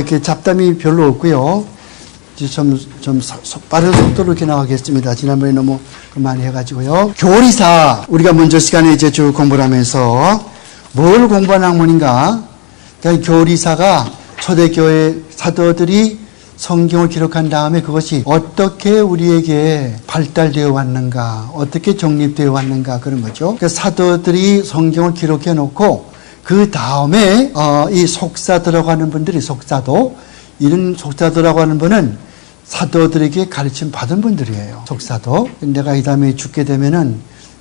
이렇게 잡담이 별로 없고요. 좀 빠른 속도로 이렇게 나가겠습니다. 지난번에 너무 많이 해가지고요. 교리사, 우리가 먼저 시간에 이제 쭉 공부를 하면서 뭘 공부한 학문인가? 그러니까 교리사가 초대교회 사도들이 성경을 기록한 다음에 그것이 어떻게 우리에게 발달되어 왔는가, 어떻게 정립되어 왔는가 그런 거죠. 그러니까 사도들이 성경을 기록해 놓고 그 다음에 이 속사도라고 하는 분들이 속사도, 이런 속사도라고 하는 분은 사도들에게 가르침 받은 분들이에요. 속사도. 내가 이 다음에 죽게 되면은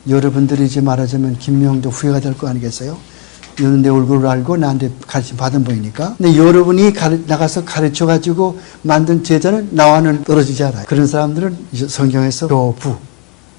여러분들이 이제 말하자면 김명도 후회가 될 거 아니겠어요? 너는 내 얼굴을 알고 나한테 가르침 받은 분이니까. 근데 여러분이 나가서 가르쳐 가지고 만든 제자는 나와는 떨어지지 않아요. 그런 사람들은 이제 성경에서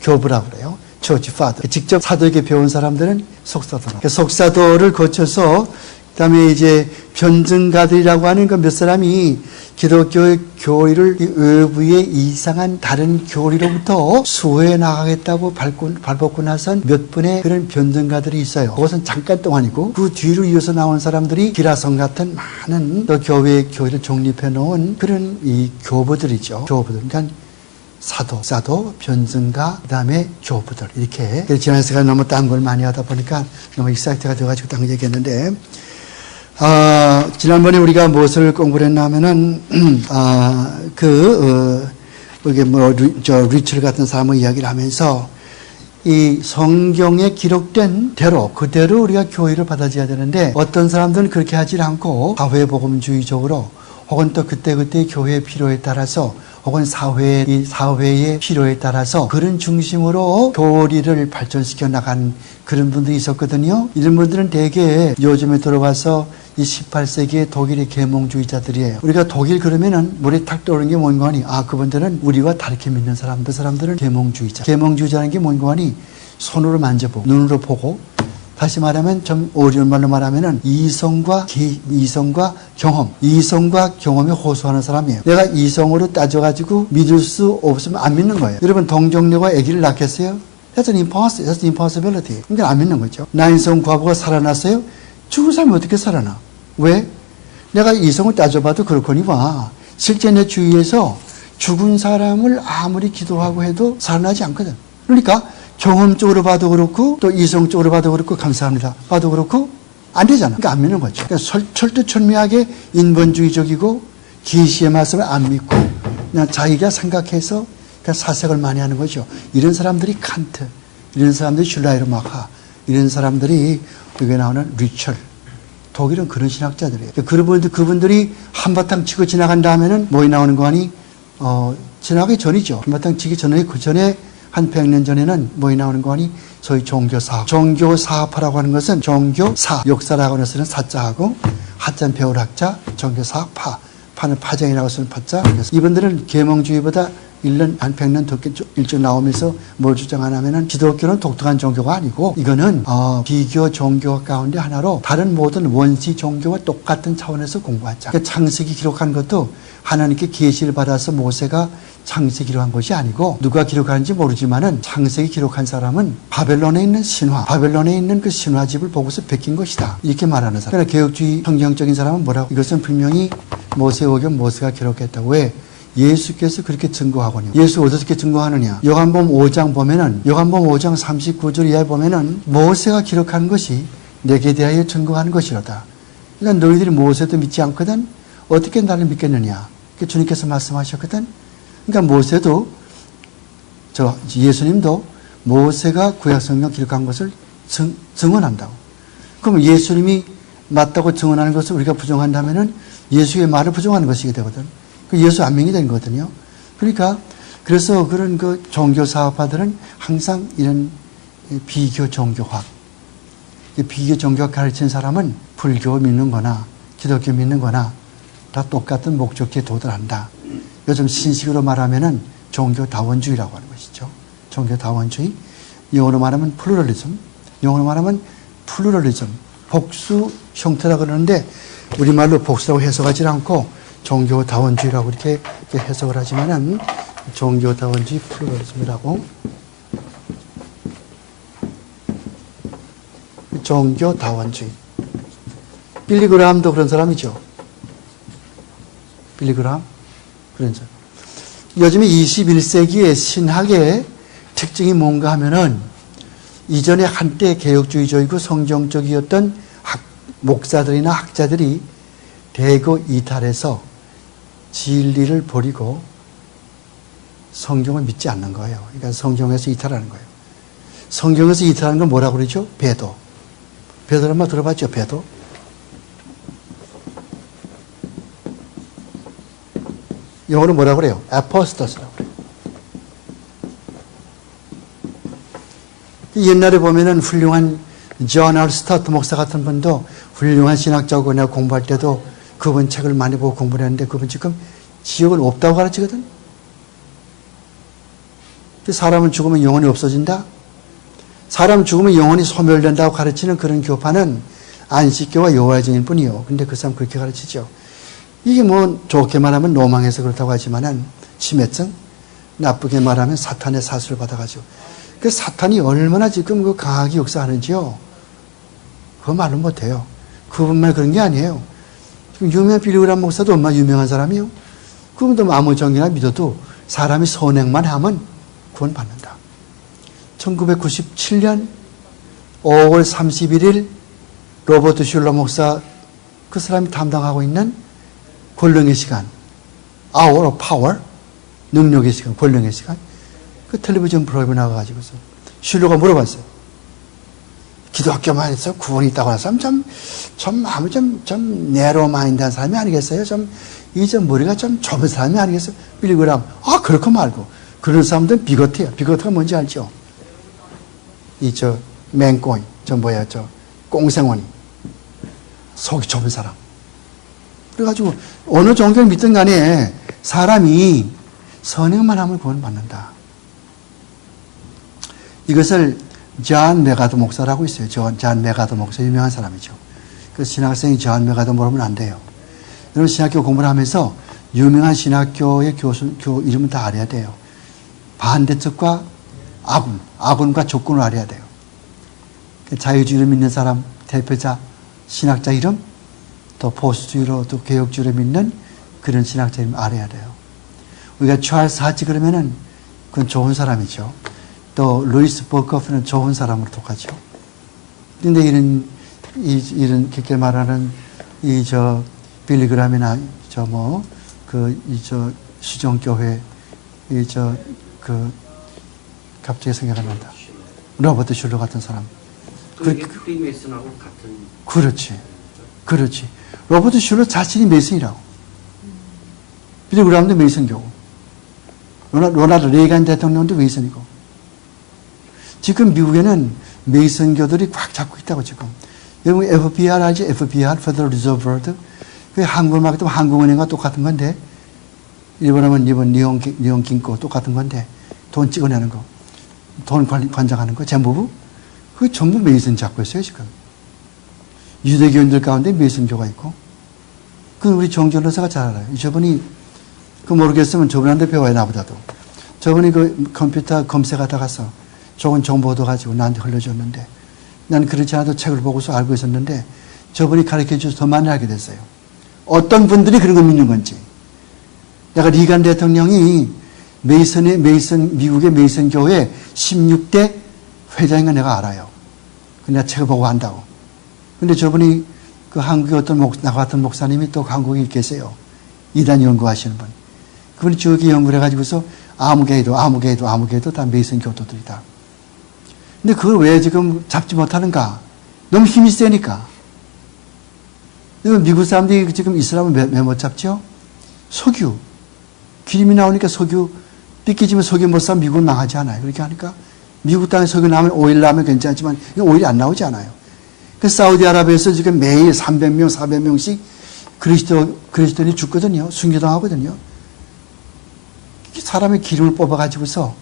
교부라고 그래요. 처치 파더. 직접 사도에게 배운 사람들은 속사도라. 속사도를 거쳐서 그다음에 이제 변증가들이라고 하는 그 몇 사람이 기독교의 교리를 외부의 이상한 다른 교리로부터 수호해 나가겠다고 발벗고 나선 몇 분의 그런 변증가들이 있어요. 그것은 잠깐 동안이고 그 뒤로 이어서 나온 사람들이 기라성 같은 많은 또 교회의 교리를 정립해 놓은 그런 이 교부들이죠. 교부들. 그러니까 사도, 변증가, 그 다음에 교부들. 이렇게. 지난 시간에 너무 딴 걸 많이 하다 보니까 너무 익사이트가 돼가지고 딴 거 얘기했는데, 지난번에 우리가 무엇을 공부를 했나 하면은, 리처 같은 사람의 이야기를 하면서 이 성경에 기록된 대로, 그대로 우리가 교회를 받아줘야 되는데 어떤 사람들은 그렇게 하지 않고 사회복음주의적으로 혹은 또 그때그때 교회의 필요에 따라서 혹은 사회의 필요에 따라서 그런 중심으로 교리를 발전시켜 나간 그런 분들이 있었거든요. 이런 분들은 대개 요즘에 들어와서 이 18세기의 독일의 계몽주의자들이에요. 우리가 독일 그러면은 머리에 탁 떠오르는 게 뭔가 하니, 그분들은 우리와 다르게 믿는 사람, 그 사람들은 계몽주의자. 계몽주의자라는 게 뭔가 하니 손으로 만져보고 눈으로 보고, 다시 말하면 좀 어려운 말로 말하면은 이성과 경험에 호소하는 사람이에요. 내가 이성으로 따져가지고 믿을 수 없으면 안 믿는 거예요. 여러분 동정녀가 아기를 낳겠어요? That's an impossibility. 그러니까 안 믿는 거죠. 나인성 과부가 살아났어요? 죽은 사람이 어떻게 살아나? 왜? 내가 이성을 따져봐도 그렇거니와 실제 내 주위에서 죽은 사람을 아무리 기도하고 해도 살아나지 않거든. 그러니까 경험적으로 봐도 그렇고 또 이성적으로 봐도 그렇고 감사합니다 봐도 그렇고 안 되잖아. 그러니까 안 믿는 거죠. 그러니까 철두철미하게 인본주의적이고 계시의 말씀을 안 믿고 그냥 자기가 생각해서 그냥 사색을 많이 하는 거죠. 이런 사람들이 칸트, 이런 사람들이 슐라이르마하, 이런 사람들이 여기 나오는 리철. 독일은 그런 신학자들이에요. 그분들이 한바탕 치고 지나간 다음에는 뭐에 나오는 거 아니? 지나가기 전이죠. 한바탕 치기 전에 그 전에 한 100년 전에는 뭐에 나오는 거 아니? 소위 종교사학. 종교사학파라고 하는 것은 종교사, 역사라고 하는 것은 사자하고 하자는 배울 학자, 종교사학파. 파는 파장이라고 쓰는 파자. 이분들은 계몽주의보다 1년, 한 100년 더 일찍 나오면서 뭘 주장하냐면은 기독교는 독특한 종교가 아니고 이거는 비교 종교 가운데 하나로 다른 모든 원시 종교와 똑같은 차원에서 공부하자. 그러니까 창세기 기록한 것도 하나님께 계시를 받아서 모세가 창세기 기록한 것이 아니고 누가 기록하는지 모르지만은 창세기 기록한 사람은 바벨론에 있는 신화, 바벨론에 있는 그 신화집을 보고서 베낀 것이다. 이렇게 말하는 사람. 그러나 개혁주의 성경적인 사람은 뭐라고? 이것은 분명히 모세오경 모세가 기록했다고. 왜? 예수께서 그렇게 증거하거든요. 예수 어떻게 증거하느냐? 요한복음 5장 보면은, 요한복음 5장 39절 이하에 보면은 모세가 기록한 것이 내게 대하여 증거하는 것이로다. 그러니까 너희들이 모세도 믿지 않거든? 어떻게 나를 믿겠느냐? 주님께서 말씀하셨거든? 그러니까 모세도, 예수님도 모세가 구약성경 기록한 것을 증언한다고. 그럼 예수님이 맞다고 증언하는 것을 우리가 부정한다면은 예수의 말을 부정하는 것이게 되거든. 예수 안 믿게 된 거거든요. 그러니까, 그래서 그런 그 종교사업파들은 항상 이런 비교 종교학, 비교 종교학 가르치는 사람은 불교 믿는 거나 기독교 믿는 거나 다 똑같은 목적지에 도달한다. 요즘 신식으로 말하면은 종교다원주의라고 하는 것이죠. 종교다원주의. 영어로 말하면 플루럴리즘. 복수 형태라고 그러는데 우리말로 복수라고 해석하지 않고 종교다원주의라고 이렇게 해석을 하지만은 종교다원주의 플루럴리즘이라고. 종교다원주의. 빌리 그라함도 그런 사람이죠. 빌리그람 그런 점. 요즘에 21세기의 신학의 특징이 뭔가 하면은 이전에 한때 개혁주의적이고 성경적이었던 목사들이나 학자들이 대거 이탈해서 진리를 버리고 성경을 믿지 않는 거예요. 그러니까 성경에서 이탈하는 거예요. 성경에서 이탈하는 건 뭐라고 그러죠? 배도. 배도란 말 들어봤죠? 배도. 영어로 뭐라고 그래요? apostate라고 그래요. 옛날에 보면은 훌륭한 존 R. 스타트 목사 같은 분도 훌륭한 신학자고 내가 공부할 때도 그분 책을 많이 보고 공부를 했는데 그분 지금 지옥은 없다고 가르치거든. 사람은 죽으면 영혼이 없어진다. 사람 죽으면 영혼이 소멸된다고 가르치는 그런 교파는 안식교와 여호와의 뿐이요. 근데 그 사람 그렇게 가르치죠. 이게 뭐 좋게 말하면 로망해서 그렇다고 하지만은 치매증, 나쁘게 말하면 사탄의 사수를 받아가지고 그 사탄이 얼마나 지금 그 강하게 역사하는지요. 그거 말로 못해요. 그분만 그런 게 아니에요. 지금 유명한 빌리그람 목사도 얼마나 유명한 사람이요. 그분도 아무 정이나 믿어도 사람이 선행만 하면 구원 받는다. 1997년 5월 31일 로버트 슐러 목사 그 사람이 담당하고 있는 권능의 시간, Hour of Power, 능력의 시간, 권능의 시간, 그 텔레비전 프로그램에 나가가지고서 슐러가 물어봤어요. 기독교만 해서 구원이 있다고 하는 사람 좀 내로 마인드한 사람이 아니겠어요? 머리가 좀 좁은 사람이 아니겠어요? 빌리그람, 그렇고 말고. 그런 사람들은 비거트예요. 비거트가 뭔지 알죠? 맹꽁이, 꽁생원이. 속이 좁은 사람. 그래가지고, 어느 종교를 믿든 간에 사람이 선행만 하면 구원받는다. 이것을 존 메가더 목사라고 있어요. 존 메가더 목사, 유명한 사람이죠. 그 신학생이 존 메가더 모르면 안 돼요. 여러분, 신학교 공부를 하면서 유명한 신학교의 교수 이름은 다 알아야 돼요. 반대측과 아군과 조건을 알아야 돼요. 자유주의를 믿는 사람, 대표자, 신학자 이름, 또 보수주의로, 또 개혁주의를 믿는 그런 신학자 이름 알아야 돼요. 우리가 찰스 하치 그러면은 그건 좋은 사람이죠. 또 루이스 버커프는 좋은 사람으로 똑같죠. 그런데 이런 그렇게 말하는 빌리그람이나 수정교회 갑자기 생각이 난다. 로버트 슐러 같은 사람. 프리메이슨하고 같은. 그렇지. 로버트 슐러 자신이 메이슨이라고. 빌리그람도 메이슨교고. 로나ल्드 레이간 대통령도 메이슨이고. 지금 미국에는 메이슨교들이 꽉 잡고 있다고 지금. 여러분 FBR 알지? FBR, Federal Reserve Board. 그 한국말 같으면 한국은행과 똑같은 건데, 일본하면 일본 니혼긴코 똑같은 건데, 돈 찍어내는 거, 돈 관장하는 거, 재무부, 그게 전부 메이슨 잡고 있어요 지금. 유대교인들 가운데 메이슨교가 있고, 그건 우리 정전로사가 잘 알아요. 저분이 그 모르겠으면 저분한테 배워야 나보다도. 저분이 그 컴퓨터 검색하다가서 좋은 정보 얻어가지고 나한테 흘려줬는데, 난 그렇지 않아도 책을 보고서 알고 있었는데, 저분이 가르쳐 줘서 더 많이 알게 됐어요. 어떤 분들이 그런 걸 믿는 건지. 내가 리간 대통령이 미국의 메이슨 교회 16대 회장인 건 내가 알아요. 내가 책을 보고 안다고. 근데 저분이 그 한국의 어떤 나 같은 목사님이 또 한국에 계세요. 이단 연구하시는 분. 그분이 쭉 연구를 해가지고서 아무개도 다 메이슨 교도들이다. 근데 그걸 왜 지금 잡지 못하는가? 너무 힘이 세니까. 미국 사람들이 지금 이슬람을 왜 못 잡죠? 석유. 기름이 나오니까 석유, 삐끼지면 석유 못 사면 미국은 망하지 않아요. 그렇게 하니까 미국 땅에 석유 나오면 오일 나오면 괜찮지만 오일이 안 나오지 않아요. 그래서 사우디아라비아에서 지금 매일 300명, 400명씩 그리스도인이 죽거든요. 순교당하거든요. 사람의 기름을 뽑아가지고서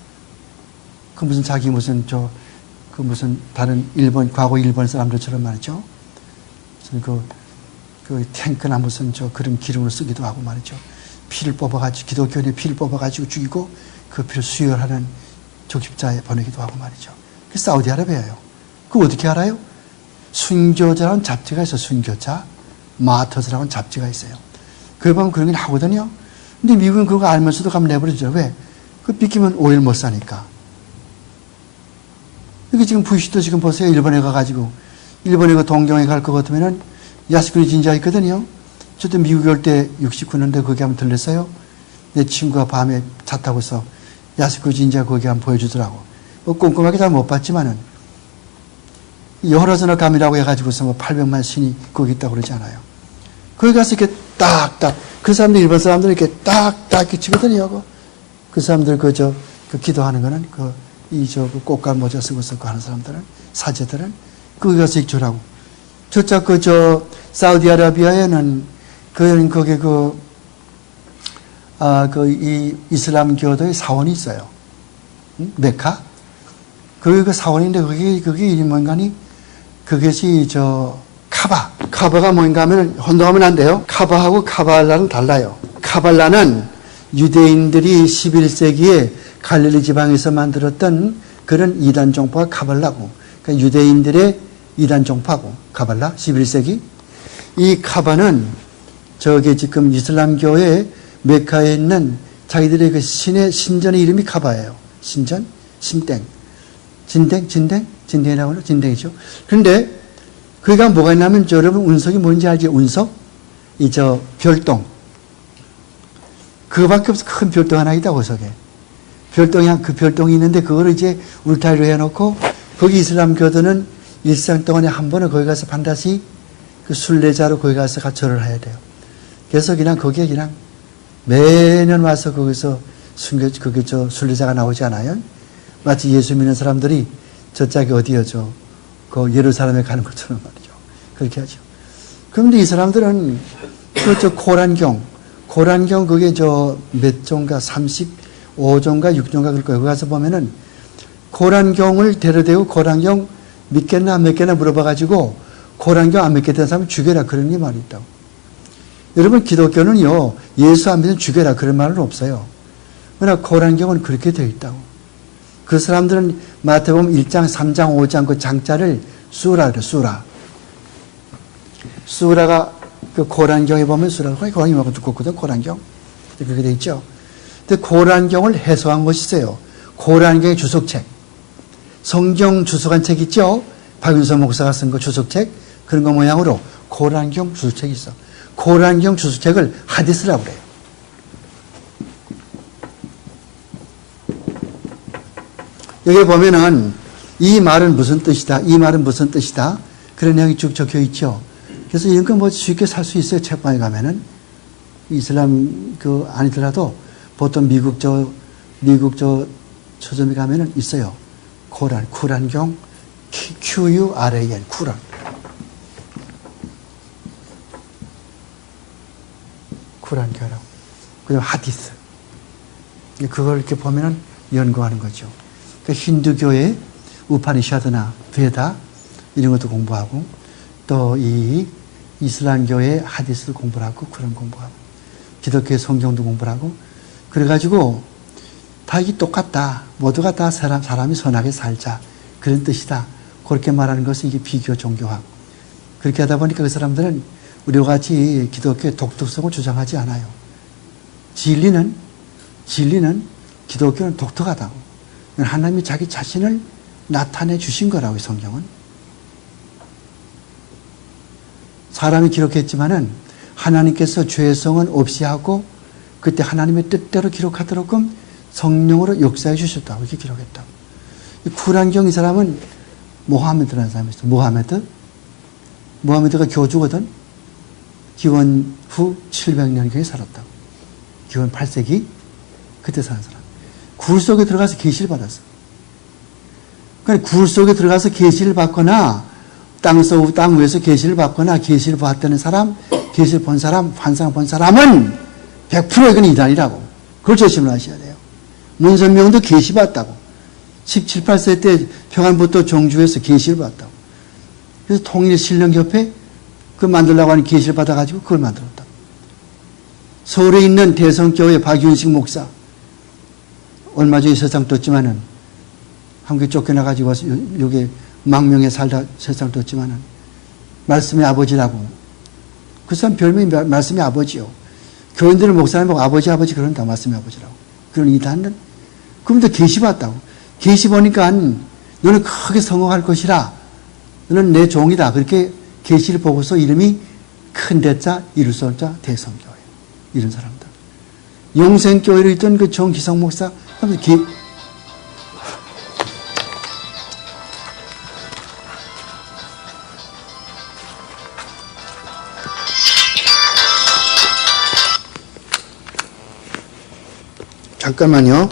무슨 다른 과거 일본 사람들처럼 말이죠. 그 탱크나 그런 기름을 쓰기도 하고 말이죠. 피를 뽑아가지고, 기독교인의 피를 뽑아가지고 죽이고 그 피를 수혈하는 적십자에 보내기도 하고 말이죠. 그게 사우디아라비아예요. 그거 어떻게 알아요? 순교자라는 잡지가 있어요. 순교자. 마터즈라는 잡지가 있어요. 그거 보면 그런 게 나오거든요. 근데 미국은 그거 알면서도 가면 내버려죠. 왜? 그 삐끼면 오일 못 사니까. 여기 지금 부시도 지금 보세요. 일본에 가가지고. 일본에 그 동경에 갈 것 같으면은 야스쿠니 진짜 있거든요. 저도 미국에 올 때 69년대 거기 한번 들렸어요. 내 친구가 밤에 차 타고서 야스쿠니 진짜 거기 한번 보여주더라고. 뭐 꼼꼼하게 잘 못 봤지만은 여호라스나 감이라고 해가지고서 뭐 800만 신이 거기 있다고 그러잖아요. 거기 가서 이렇게 딱딱 그 사람들 일본 사람들 이렇게 딱딱 이렇게 치거든요. 그 사람들 그 기도하는 거는 그 꽃갈 모자 쓰고서 하는 사람들은 사제들은 거기 가서 익주라고. 저쪽 사우디아라비아에는 거기 이 이슬람교도의 사원이 있어요. 메카? 거기 그 사원인데 그게 이름이 뭔가니? 그것이 카바가 뭔가 하면 혼동하면 안 돼요. 카바하고 카발라는 달라요. 카발라는 유대인들이 11세기에 갈릴리 지방에서 만들었던 그런 이단 종파가 카발라고. 그러니까 유대인들의 이단 종파고 카발라 11세기. 이 카바는 지금 이슬람교의 메카에 있는 자기들의 그 신전의 이름이 카바예요. 신전, 진댕이라고 하나? 진댕이죠. 그런데 거기가 뭐가 있냐면 여러분 운석이 뭔지 알지? 운석? 별동. 그거밖에 없어. 큰 별동 하나 있다고 속에. 그 별동이 있는데 그거를 이제 울타리로 해놓고 거기 이슬람교도는 일상 동안에 한 번은 거기 가서 반드시 그 순례자로 거기 가서 절을 해야 돼요. 그래서 거기에 매년 와서 거기서 순례자가 나오지 않아요? 마치 예수 믿는 사람들이 저짝이 어디요? 그 예루살렘에 가는 것처럼 말이죠. 그렇게 하죠. 그런데 이 사람들은 고란경 그게 몇 종가 35종가 6종가 그럴 거예요. 거기 가서 보면은 고란경을 데려대고 고란경 믿겠나 안 믿겠나 물어봐가지고 고란경 안 믿겠다는 사람은 죽여라 그런 게 말이 있다고. 여러분 기독교는요 예수 안 믿으면 죽여라 그런 말은 없어요. 그러나 고란경은 그렇게 되어 있다고. 그 사람들은 마태복음 1장, 3장, 5장 그 장자를 수라 그래, 수라. 수라가 그 고란경에 보면 수라가 고란경하고 두껍거든, 고란경. 그렇게 돼 있죠. 근데 고란경을 해석한 것이 있어요. 고란경의 주석책. 성경 주석한 책 있죠? 박윤서 목사가 쓴 거 주석책. 그런 거 모양으로 고란경 주석책이 있어. 고란경 주석책을 하디스라고 그래요. 여기 보면은 이 말은 무슨 뜻이다. 이 말은 무슨 뜻이다. 그런 내용이 쭉 적혀 있죠. 그래서 이런 거 쉽게 살 수 있어요. 책방에 가면은. 이슬람 아니더라도 보통 미국 서점에 가면은 있어요. 쿠란경, QURAN, 쿠란. 쿠란교라고. 그리고 하디스. 그걸 이렇게 보면은 연구하는 거죠. 힌두교의 우파니샤드나 베다 이런 것도 공부하고 또 이 이슬람교의 하디스도 공부를 하고 그런 공부하고 기독교의 성경도 공부를 하고 그래가지고 다 이게 똑같다. 모두가 다 사람이 선하게 살자. 그런 뜻이다. 그렇게 말하는 것은 이게 비교 종교학. 그렇게 하다 보니까 그 사람들은 우리와 같이 기독교의 독특성을 주장하지 않아요. 진리는 기독교는 독특하다고. 하나님이 자기 자신을 나타내 주신 거라고 성경은. 사람이 기록했지만은 하나님께서 죄성은 없이 하고 그때 하나님의 뜻대로 기록하도록끔 성령으로 역사해 주셨다고 이렇게 기록했다고. 쿠란경 이 사람은 모하메드라는 사람이 있어. 모하메드가 교주거든. 기원 후 700년경에 살았다고. 기원 8세기 그때 사는 사람. 굴 속에 들어가서 계시를 받았어. 그러니까 굴 속에 들어가서 계시를 받거나 땅 위에서 계시를 받거나 계시를 봤다는 사람, 계시를 본 사람, 환상을 본 사람은 100% 이건 이단이라고. 그걸 조심을 하셔야 돼요. 문선명도 계시 봤다고. 17, 18세 때 평안부터 종주에서 계시를 봤다고. 그래서 통일신령협회 그 만들려고 하는 계시를 받아가지고 그걸 만들었다. 서울에 있는 대성교회 박윤식 목사 얼마 전에 세상 떴지만은 한국에 쫓겨나가지고 와서 여기 망명에 살다 세상 떴지만은 말씀의 아버지라고. 그 사람 별명이 말씀의 아버지요. 교인들은 목사님 보고 아버지 그런다. 말씀의 아버지라고. 그런 이단은. 그럼 또 계시 봤다고. 계시 보니까 너는 크게 성공할 것이라. 너는 내 종이다. 그렇게 계시를 보고서 이름이 큰 대자 이룰 수 없자 대성교회. 이런 사람들. 영생교회로 있던 그 정기성 목사. 잠깐만요.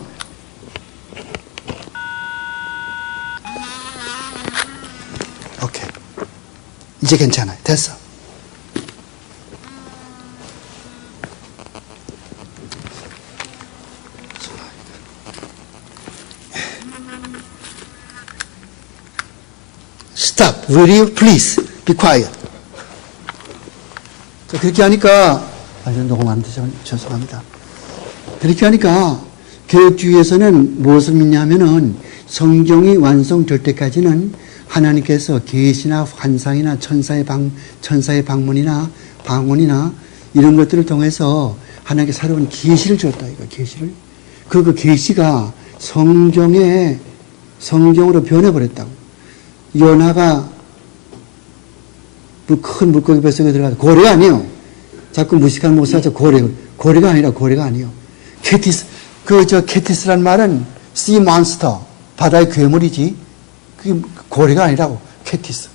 오케이. 이제 괜찮아요. 됐어. Stop. Will you please be quiet? 그렇게 하니까 녹음하는데 죄송합니다. 그렇게 하니까 교육주의에서는 무엇을 믿냐면은 성경이 완성될 때까지는 하나님께서 계시나 환상이나 천사의 방문이나 방언이나 이런 것들을 통해서 하나님께 새로운 계시를 주었다 이거 계시를. 그 계시가 성경으로 변해버렸다고. 요나가 큰 물고기 뱃속에 들어가서 고래가 아니에요. 자꾸 무식한 목사가 고래가 아니에요. 캐티스, 캐티스란 말은 sea monster, 바다의 괴물이지. 그게 고래가 아니라고, 캐티스.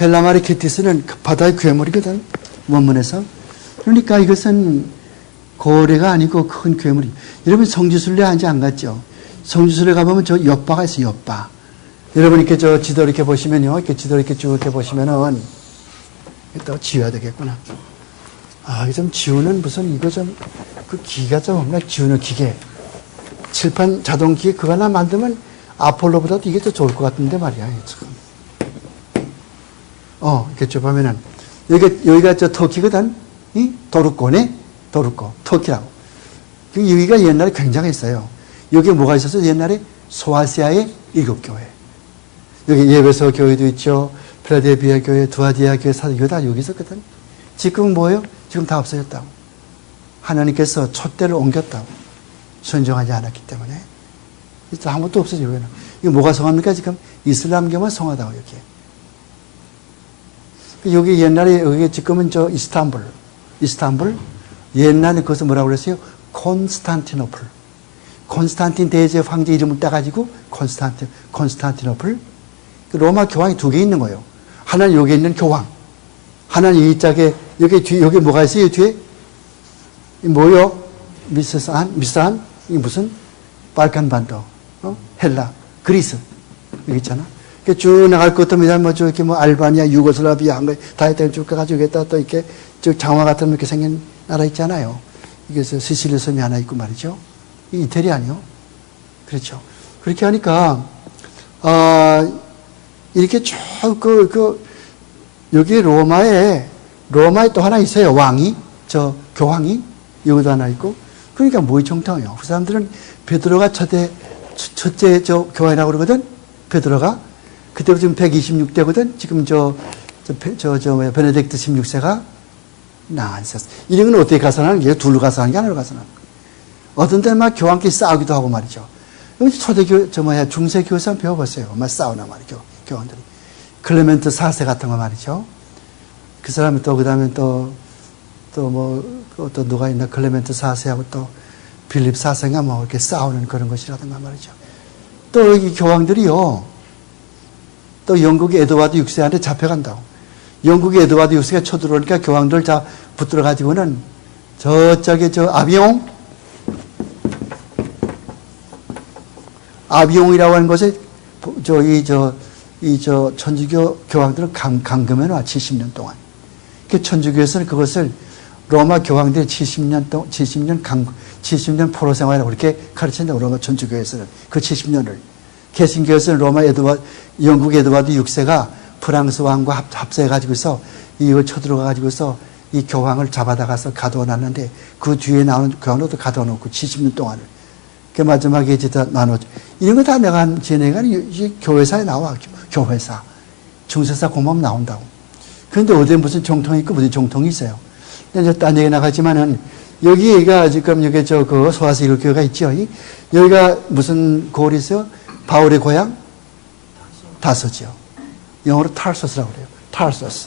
헬라 말의 캐티스는 바다의 괴물이거든, 원문에서. 그러니까 이것은 고래가 아니고 큰 괴물이. 여러분 성지순례 한지 안 갔죠? 성지순례 가보면 저 엿바가 있어요, 엿바. 여러분 이렇게 저 지도 이렇게 보시면요, 이렇게 지도 이렇게 쭉 이렇게 보시면은, 또 지워야 되겠구나. 이거 좀 지우는 무슨 이거 좀 그 기가 좀 없나? 지우는 기계. 칠판 자동 기계 그거 하나 만들면 아폴로보다도 이게 더 좋을 것 같은데 말이야. 참. 이렇게 쭉 보면은 여기가 저 터키거든. 도르코네, 터키라고. 여기가 옛날에 굉장했어요. 여기에 뭐가 있었어요? 옛날에 소아시아의 7교회. 여기 예배소 교회도 있죠. 필라델피아 교회, 두아디아 교회, 이거 다 여기 있었거든. 지금은 뭐예요? 지금 다 없어졌다고. 하나님께서 촛대를 옮겼다고. 순종하지 않았기 때문에. 아무것도 없어져, 여기는. 이거 뭐가 성합니까? 지금 이슬람교만 성하다고, 여기. 여기 옛날에, 여기 지금은 저 이스탄불. 옛날에 그것을 뭐라고 그랬어요? 콘스탄티노플. 콘스탄틴 대제 황제 이름을 따가지고 콘스탄티노플. 로마 교황이 2개 있는 거예요. 하나는 여기 있는 교황. 하나는 이 짝에, 여기 뭐가 있어요? 뒤에? 뭐요? 미스한? 이게 무슨? 발칸반도. 헬라. 그리스. 여기 있잖아. 쭉 나갈 것도 이렇게 알바니아, 유고슬라비아, 한 거, 다 했더니 쭉 가가지고 여기다 또 이렇게 쭉 장화 같은 이렇게 생긴 나라 있잖아요. 이게 시실리 섬이 하나 있고 말이죠. 이 이태리 아니요? 그렇죠. 그렇게 하니까, 이렇게 쭉 여기 로마에 또 하나 있어요. 왕이, 교황이, 여기도 하나 있고. 그러니까 뭐의 정통이에요. 그 사람들은 베드로가 첫째 교황이라고 그러거든. 베드로가. 그때부터 지금 126대거든. 지금 베네딕트 16세가 나왔었어. 이런 건 어떻게 가서나는 게 둘로 가서 하는 게 아니라 가서 하는 거예요. 어떤 때는 막 교황끼리 싸우기도 하고 말이죠. 중세 교사 배워보세요. 막 싸우나 말이죠. 교황들이. 클레멘트 4세 같은 거 말이죠. 그 사람이 또, 그 다음에 또 누가 있나, 클레멘트 4세하고 또 빌립 4세가 뭐 이렇게 싸우는 그런 것이라든가 말이죠. 또 이 교황들이요, 또 영국의 에드와드 6세한테 잡혀간다고. 영국의 에드와드 6세가 쳐들어오니까 교황들 다 붙들어가지고는 저쪽에 아비용이라고 하는 곳에 천주교 교황들을 감금해놔, 70년 동안. 그 천주교에서는 그것을 로마 교황들이 70년 포로 생활이라고 그렇게 가르친다고, 로마 천주교에서는. 그 70년을. 개신교에서는 영국 에드와드 6세가 프랑스 왕과 합세해가지고서 이걸 쳐들어가가지고서 이 교황을 잡아다가서 가둬놨는데 그 뒤에 나오는 교황도 가둬놓고 70년 동안을. 그 마지막에 이제 다 나눠줘. 이런 거 다 내가 진행한 교회사에 나와. 교회사. 중세사 공범 나온다고. 그런데 어디에 무슨 정통이 있고 무슨 정통이 있어요. 근데 이제 딴 얘기 나가지만은 여기가 지금 여기 그 소아서 일교회가 있죠. 여기가 무슨 고을이 있어요? 바울의 고향? 다소죠. 영어로 탈소스라고 그래요. 탈소스.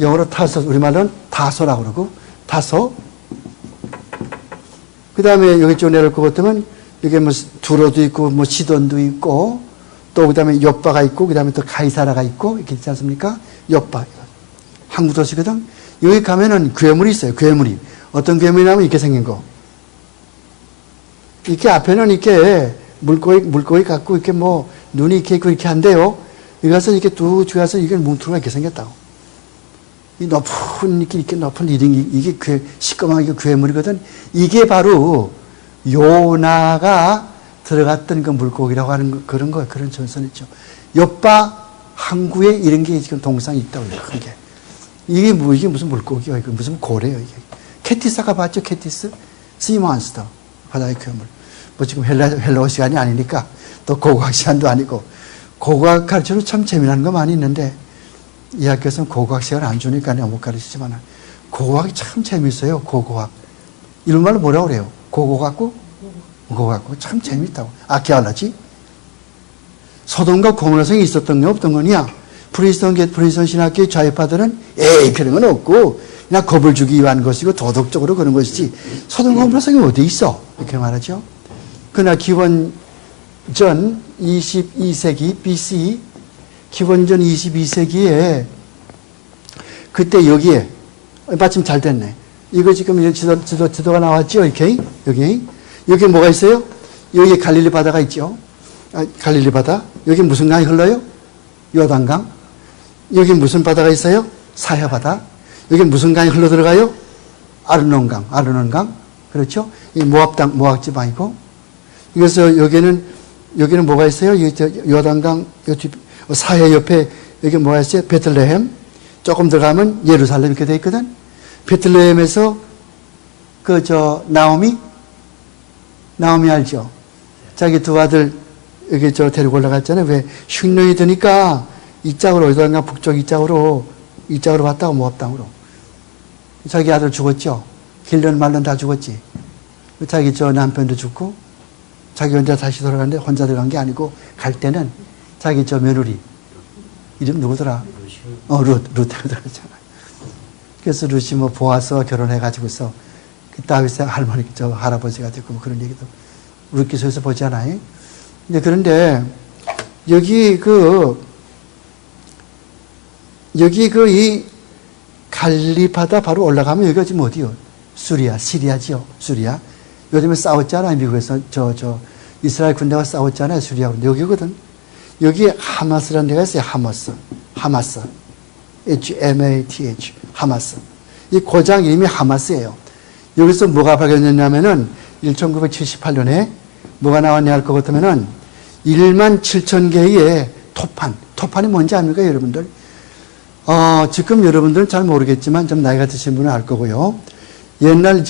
영어로 탈소스. 우리말로는 다소라고 그러고 다소. 그 다음에 여기 쪽 내려올 것 같으면 여기 뭐 두로도 있고 뭐 시돈도 있고 또 그 다음에 욥바가 있고 그 다음에 또 가이사라가 있고 이렇게 있지 않습니까? 욥바. 한국 도시거든. 여기 가면은 괴물이 있어요. 괴물이. 어떤 괴물이냐면 이렇게 생긴 거. 이렇게 앞에는 이렇게 물고기 같고 이렇게 뭐 눈이 이렇게 있고 이렇게 한데요. 여기 가서 이렇게 뚝 가서 이게 뭉투가 이렇게 생겼다고. 이 높은 이렇게 높은 리딩 이게 시꺼먼 이게 괴물이거든. 이게 바로 요나가 들어갔던 그 물고기라고 하는 그런 거 그런 전선이죠. 욥바 항구에 이런 게 지금 동상이 있다고 해요. 큰 게. 이게 무슨 물고기예요? 이거 무슨 고래요? 이게. 캐티스가 봤죠? 캐티스? 씨몬스터. 바다의 괴물. 뭐 지금 헬라어 시간이 아니니까 또 고고학 시간도 아니고 고고학 가르쳐도 참 재미난 거 많이 있는데 이 학교에서는 고고학 시간 안 주니까 내가 못 가르치지만 고고학이 참 재밌어요. 고고학. 이런 말로 뭐라고 그래요? 고고학고? 고고학고 참 재밌다고. 아케알라지? 소돔과 고모라성이 있었던 게 없던 거냐? 프리스턴 신학교의 좌익파들은 에이 그런 건 없고 그냥 겁을 주기 위한 것이고 도덕적으로 그런 것이지 소돔과 고모라성이 어디 있어? 이렇게 말하죠. 그러나 기원전 22세기 BC 기원전 22세기에 그때 여기에 마침 잘 됐네. 이거 지금 지도가 나왔죠? 이렇게 여기 뭐가 있어요? 여기 갈릴리 바다가 있죠. 갈릴리 바다. 여기 무슨 강이 흘러요? 요단강. 여기 무슨 바다가 있어요? 사해 바다. 여기 무슨 강이 흘러 들어가요? 아르논강. 그렇죠? 이 모압 지방이고. 그래서 여기는 뭐가 있어요? 요단강 사해 옆에 여기 뭐가 있어요? 베틀레헴. 조금 들어가면 예루살렘 이렇게 돼 있거든. 베틀레헴에서 나오미 알죠? 자기 두 아들 여기 데리고 올라갔잖아요. 왜 흉년이 드니까 이쪽으로 요단강 북쪽 이쪽으로 왔다고 모압 땅으로. 자기 아들 죽었죠. 길런 말론 다 죽었지. 자기 남편도 죽고 자기 혼자 다시 돌아갔는데 혼자 들어간 게 아니고 갈 때는 자기 며느리 이름 누구더라? 룻 들어갔잖아. 그래서 룻이 뭐 보아서 결혼해가지고서 다윗의 할머니, 할아버지가 됐고 뭐 그런 얘기도 룻기서에서 보잖아요. 그런데 여기 이 갈릴리 바다 바로 올라가면 여기가 지금 어디요? 시리아지요. 시리아. 요즘에 싸웠잖아요. 미국에서 이스라엘 군대가 싸웠잖아요. 시리아 군대. 여기거든. 여기 하마스라는 데가 있어요. 하마스. HMATH. 하마스. 이 고장 이름이 하마스예요. 여기서 뭐가 발견됐냐면은 1978년에 뭐가 나왔냐 할 것 같으면은 1만 7천 개의 토판이 뭔지 압니까, 여러분들? 지금 여러분들은 잘 모르겠지만 좀 나이가 드신 분은 알 거고요. 옛날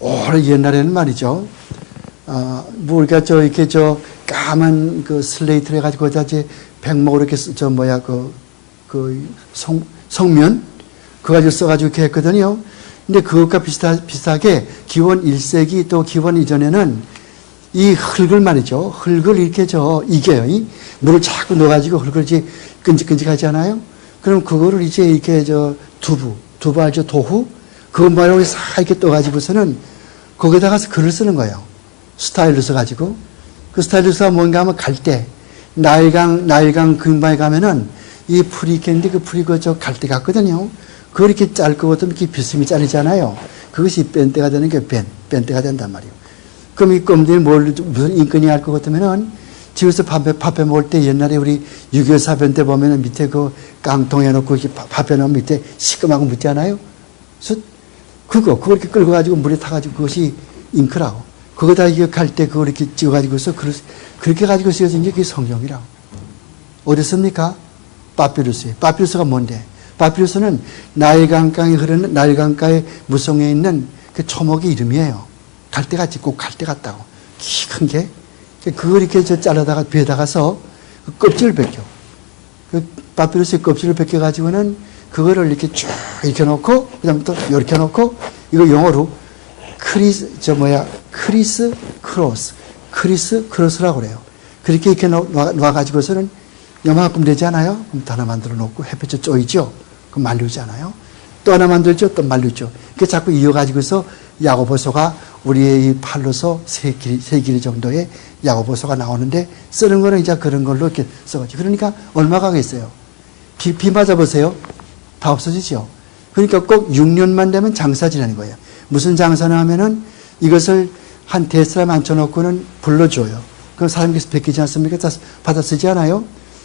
오래 옛날에는 말이죠. 우리가 이렇게 까만 슬레이트를 해가지고 거기다 백목으로 이렇게 성면 그거 가지고 써가지고 이렇게 했거든요. 근데 그것과 비슷하게 기원 1세기 또 기원 이전에는 이 흙을 말이죠. 흙을 이렇게 이겨요. 물을 자꾸 넣어가지고 흙을 이제 끈적끈적하지 않아요? 그럼 그거를 이제 이렇게 두부 알죠? 도후? 그거 말고 싹 이렇게 떠가지고서는 거기다가 글을 쓰는 거예요. 스타일로 써가지고. 그 스타일로서가 뭔가 하면 갈대. 나일강 근방에 가면은 이 풀이 있겠는데 그 풀이 갈대 같거든요. 그걸 이렇게 짤 것 같으면 이렇게 비스듬히 자르잖아요. 그것이 뺀대가 되는 게 뺀대가 된단 말이에요. 그럼 이 껌들이 무슨 인권이 할 것 같으면은 집에서 밥해 먹을 때 옛날에 우리 6.25 사변 때 보면은 밑에 깡통 해놓고 이렇게 밥해 놓으면 밑에 시큼하고 묻지 않아요? 그걸 이렇게 끌고 가지고 물에 타가지고 그것이 잉크라고. 거기다 이거 갈 때 그걸 이렇게 찍어가지고서 그렇게 가지고 쓰여진 게 그게 성경이라고. 어디 씁니까? 파피루스에. 파피루스가 뭔데? 파피루스는 나일강가에 흐르는 나일강가의 무성에 있는 그 초목의 이름이에요. 갈대같이 꼭 갈대 같다고. 키 큰 게. 그걸 이렇게 잘라다가 배에다가서 그 껍질을 벗겨. 그 파피루스의 껍질을 벗겨가지고는 그거를 이렇게 쭉 이렇게 놓고, 그 다음에 또 이렇게 놓고, 이거 영어로 크리스 크로스라고 그래요. 그렇게 이렇게 놔가지고서는 요만큼 되지 않아요? 그럼 또 하나 만들어 놓고 햇볕에 쪼이죠? 그럼 말리지 않아요? 또 하나 만들죠? 또 말리죠? 이렇게 자꾸 이어가지고서 야고보서가 우리의 이 팔로서 세 길이 정도의 야고보서가 나오는데 쓰는 거는 이제 그런 걸로 이렇게 써가지고. 그러니까 얼마가 가겠어요? 비 맞아보세요. 다 없어지죠? 그러니까 꼭 6년만 되면 장사지라는 거예요. 무슨 장사나 하면은 이것을 한 대사람 앉혀놓고는 불러줘요. 그럼 사람께서 베끼지 않습니까? 받아 쓰지 않아요?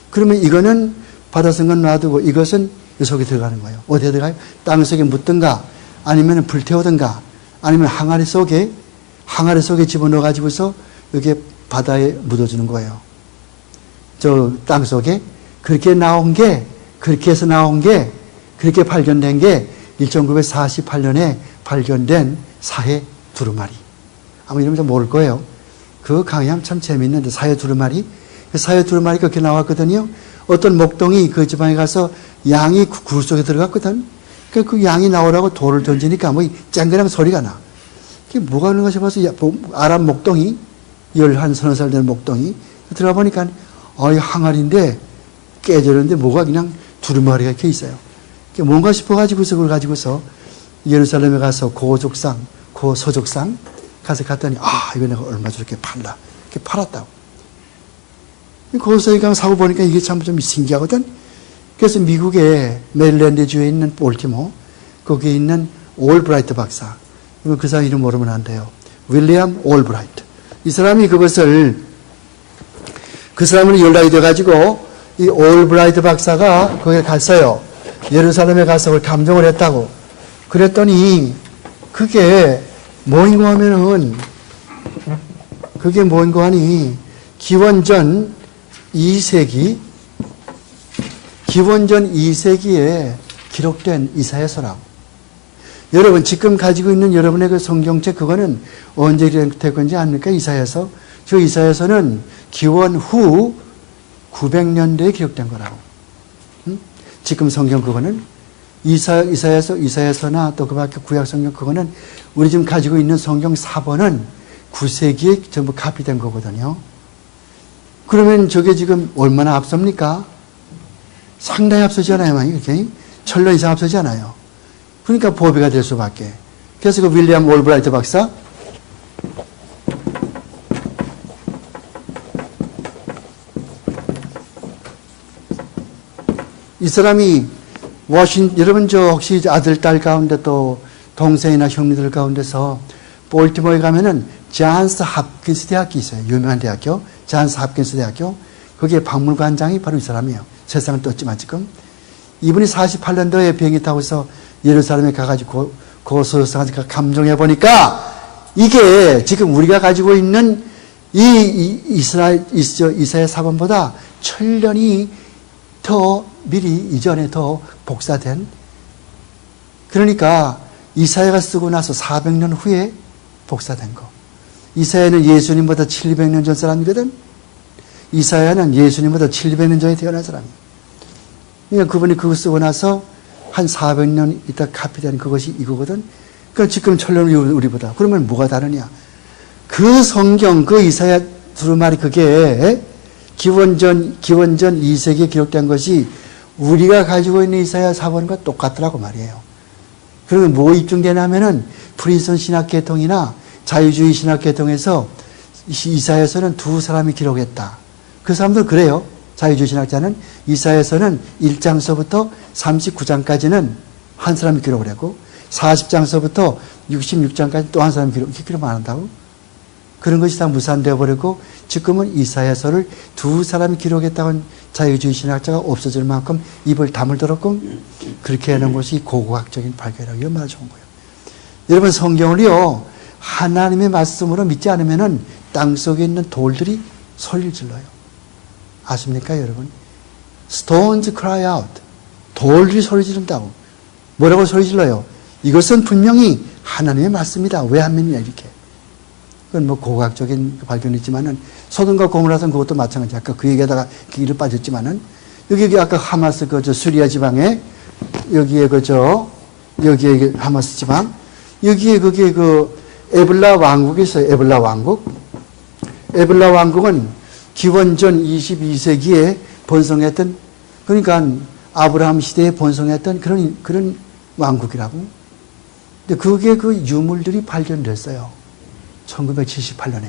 그러면 이거는 받아 쓴 건 놔두고 이것은 이 속에 들어가는 거예요. 어디에 들어가요? 땅 속에 묻든가 아니면 불태우든가 아니면 항아리 속에 집어넣어가지고서 여기에 바다에 묻어주는 거예요. 저 땅 속에 그렇게 해서 나온 게 그렇게 발견된 게 1948년에 발견된 사해 두루마리. 아마 이러면 모를 거예요. 그 강의하면 참 재밌는데 사해 두루마리. 그 사해 두루마리가 그렇게 나왔거든요. 어떤 목동이 그 지방에 가서 양이 굴 속에 들어갔거든. 그 양이 나오라고 돌을 던지니까 뭐 쨍그랑 소리가 나. 그게 뭐가 있는가 싶어서 아랍 목동이 11-13살 된 목동이 들어가 보니까 이 항아리인데 깨졌는데 뭐가 그냥 두루마리가 이렇게 있어요. 뭔가 싶어가지고서 그걸 가지고서 예루살렘에 가서 고서족상 가서 갔더니 이거 내가 얼마 저렇게 팔라. 이렇게 팔았다고. 거기서 사고 보니까 이게 참 좀 신기하거든. 그래서 미국의 메릴랜드주에 있는 볼티모 거기에 있는 올브라이트 박사. 그 사람 이름 모르면 안 돼요. 윌리엄 올브라이트. 이 사람이 그 사람을 연락이 돼가지고 이 올브라이트 박사가 거기에 갔어요. 예루살렘에 가서 그걸 감정을 했다고. 그랬더니 그게 뭐인고 하면은 그게 뭐인고 하니 기원전 2세기에 기록된 이사야서라고. 여러분 지금 가지고 있는 여러분의 그 성경책 그거는 언제 될 건지 압니까? 이사야서. 저 이사야서는 기원 후 900년대에 기록된 거라고. 지금 성경 그거는 이사야서나 또 그 밖에 구약 성경 그거는 우리 지금 가지고 있는 성경 4번은 9세기에 전부 카피된 거거든요. 그러면 저게 지금 얼마나 앞섭니까? 상당히 앞서잖아요. 이렇게 1000년 이상 앞서잖아요. 그러니까 보배가 될 수밖에. 그래서 그 윌리엄 올브라이트 박사 이 사람이 여러분 혹시 아들, 딸 가운데 또 동생이나 형님들 가운데서 볼티모어에 가면은 존스 홉킨스 대학이 있어요. 유명한 대학교. 존스 홉킨스 대학교. 거기에 박물관장이 바로 이 사람이에요. 세상을 떴지만 지금. 이분이 48년도에 비행기 타고서 예루살렘에 가가지고 고소성을 감정해 보니까 이게 지금 우리가 가지고 있는 이 이사야 사본보다 1000년이 더 미리 이전에 더 복사된, 그러니까 이사야가 쓰고 나서 400년 후에 복사된 거. 이사야는 예수님보다 700년 전 사람이거든. 이사야는 예수님보다 700년 전에 태어난 사람이에요. 그러니까 그분이 그거 쓰고 나서 한 400년 있다 카피된 그것이 이거거든. 그러니까 지금 1000년 우리보다. 그러면 뭐가 다르냐? 그 성경, 그 이사야 두루마리 그게 기원전 2세기에 기록된 것이 우리가 가지고 있는 이사야 사본과 똑같더라고 말이에요. 그러면 뭐 입증되냐면은 프린스턴 신학계통이나 자유주의 신학계통에서 이사야서는 두 사람이 기록했다. 그 사람들 그래요. 자유주의 신학자는 이사야서는 1장서부터 39장까지는 한 사람이 기록을 했고 40장서부터 66장까지 또 한 사람이 기록 안 한다고? 그런 것이 다 무산되어 버리고 지금은 이사야서를 두 사람이 기록했다고 자유주의 신학자가 없어질 만큼 입을 다물도록 그렇게 하는 것이 고고학적인 발견이라고 얼마나 좋은 거예요. 여러분 성경을요 하나님의 말씀으로 믿지 않으면은 땅속에 있는 돌들이 소리를 질러요. 아십니까 여러분? Stones cry out. 돌들이 소리 지른다고. 뭐라고 소리 질러요? 이것은 분명히 하나님의 말씀이다. 왜 안 믿냐 이렇게. 그건 뭐 고고학적인 발견이지만은 소돔과 고모라서는 그것도 마찬가지. 아까 그 얘기하다가 길을 빠졌지만은 여기 아까 하마스 수리아 지방에 여기에 여기에 하마스 지방 여기에 그게 에블라 왕국이 있어요. 에블라 왕국. 에블라 왕국은 기원전 22세기에 번성했던 그러니까 아브라함 시대에 번성했던 그런 왕국이라고. 근데 그게 그 유물들이 발견됐어요. 1978년에.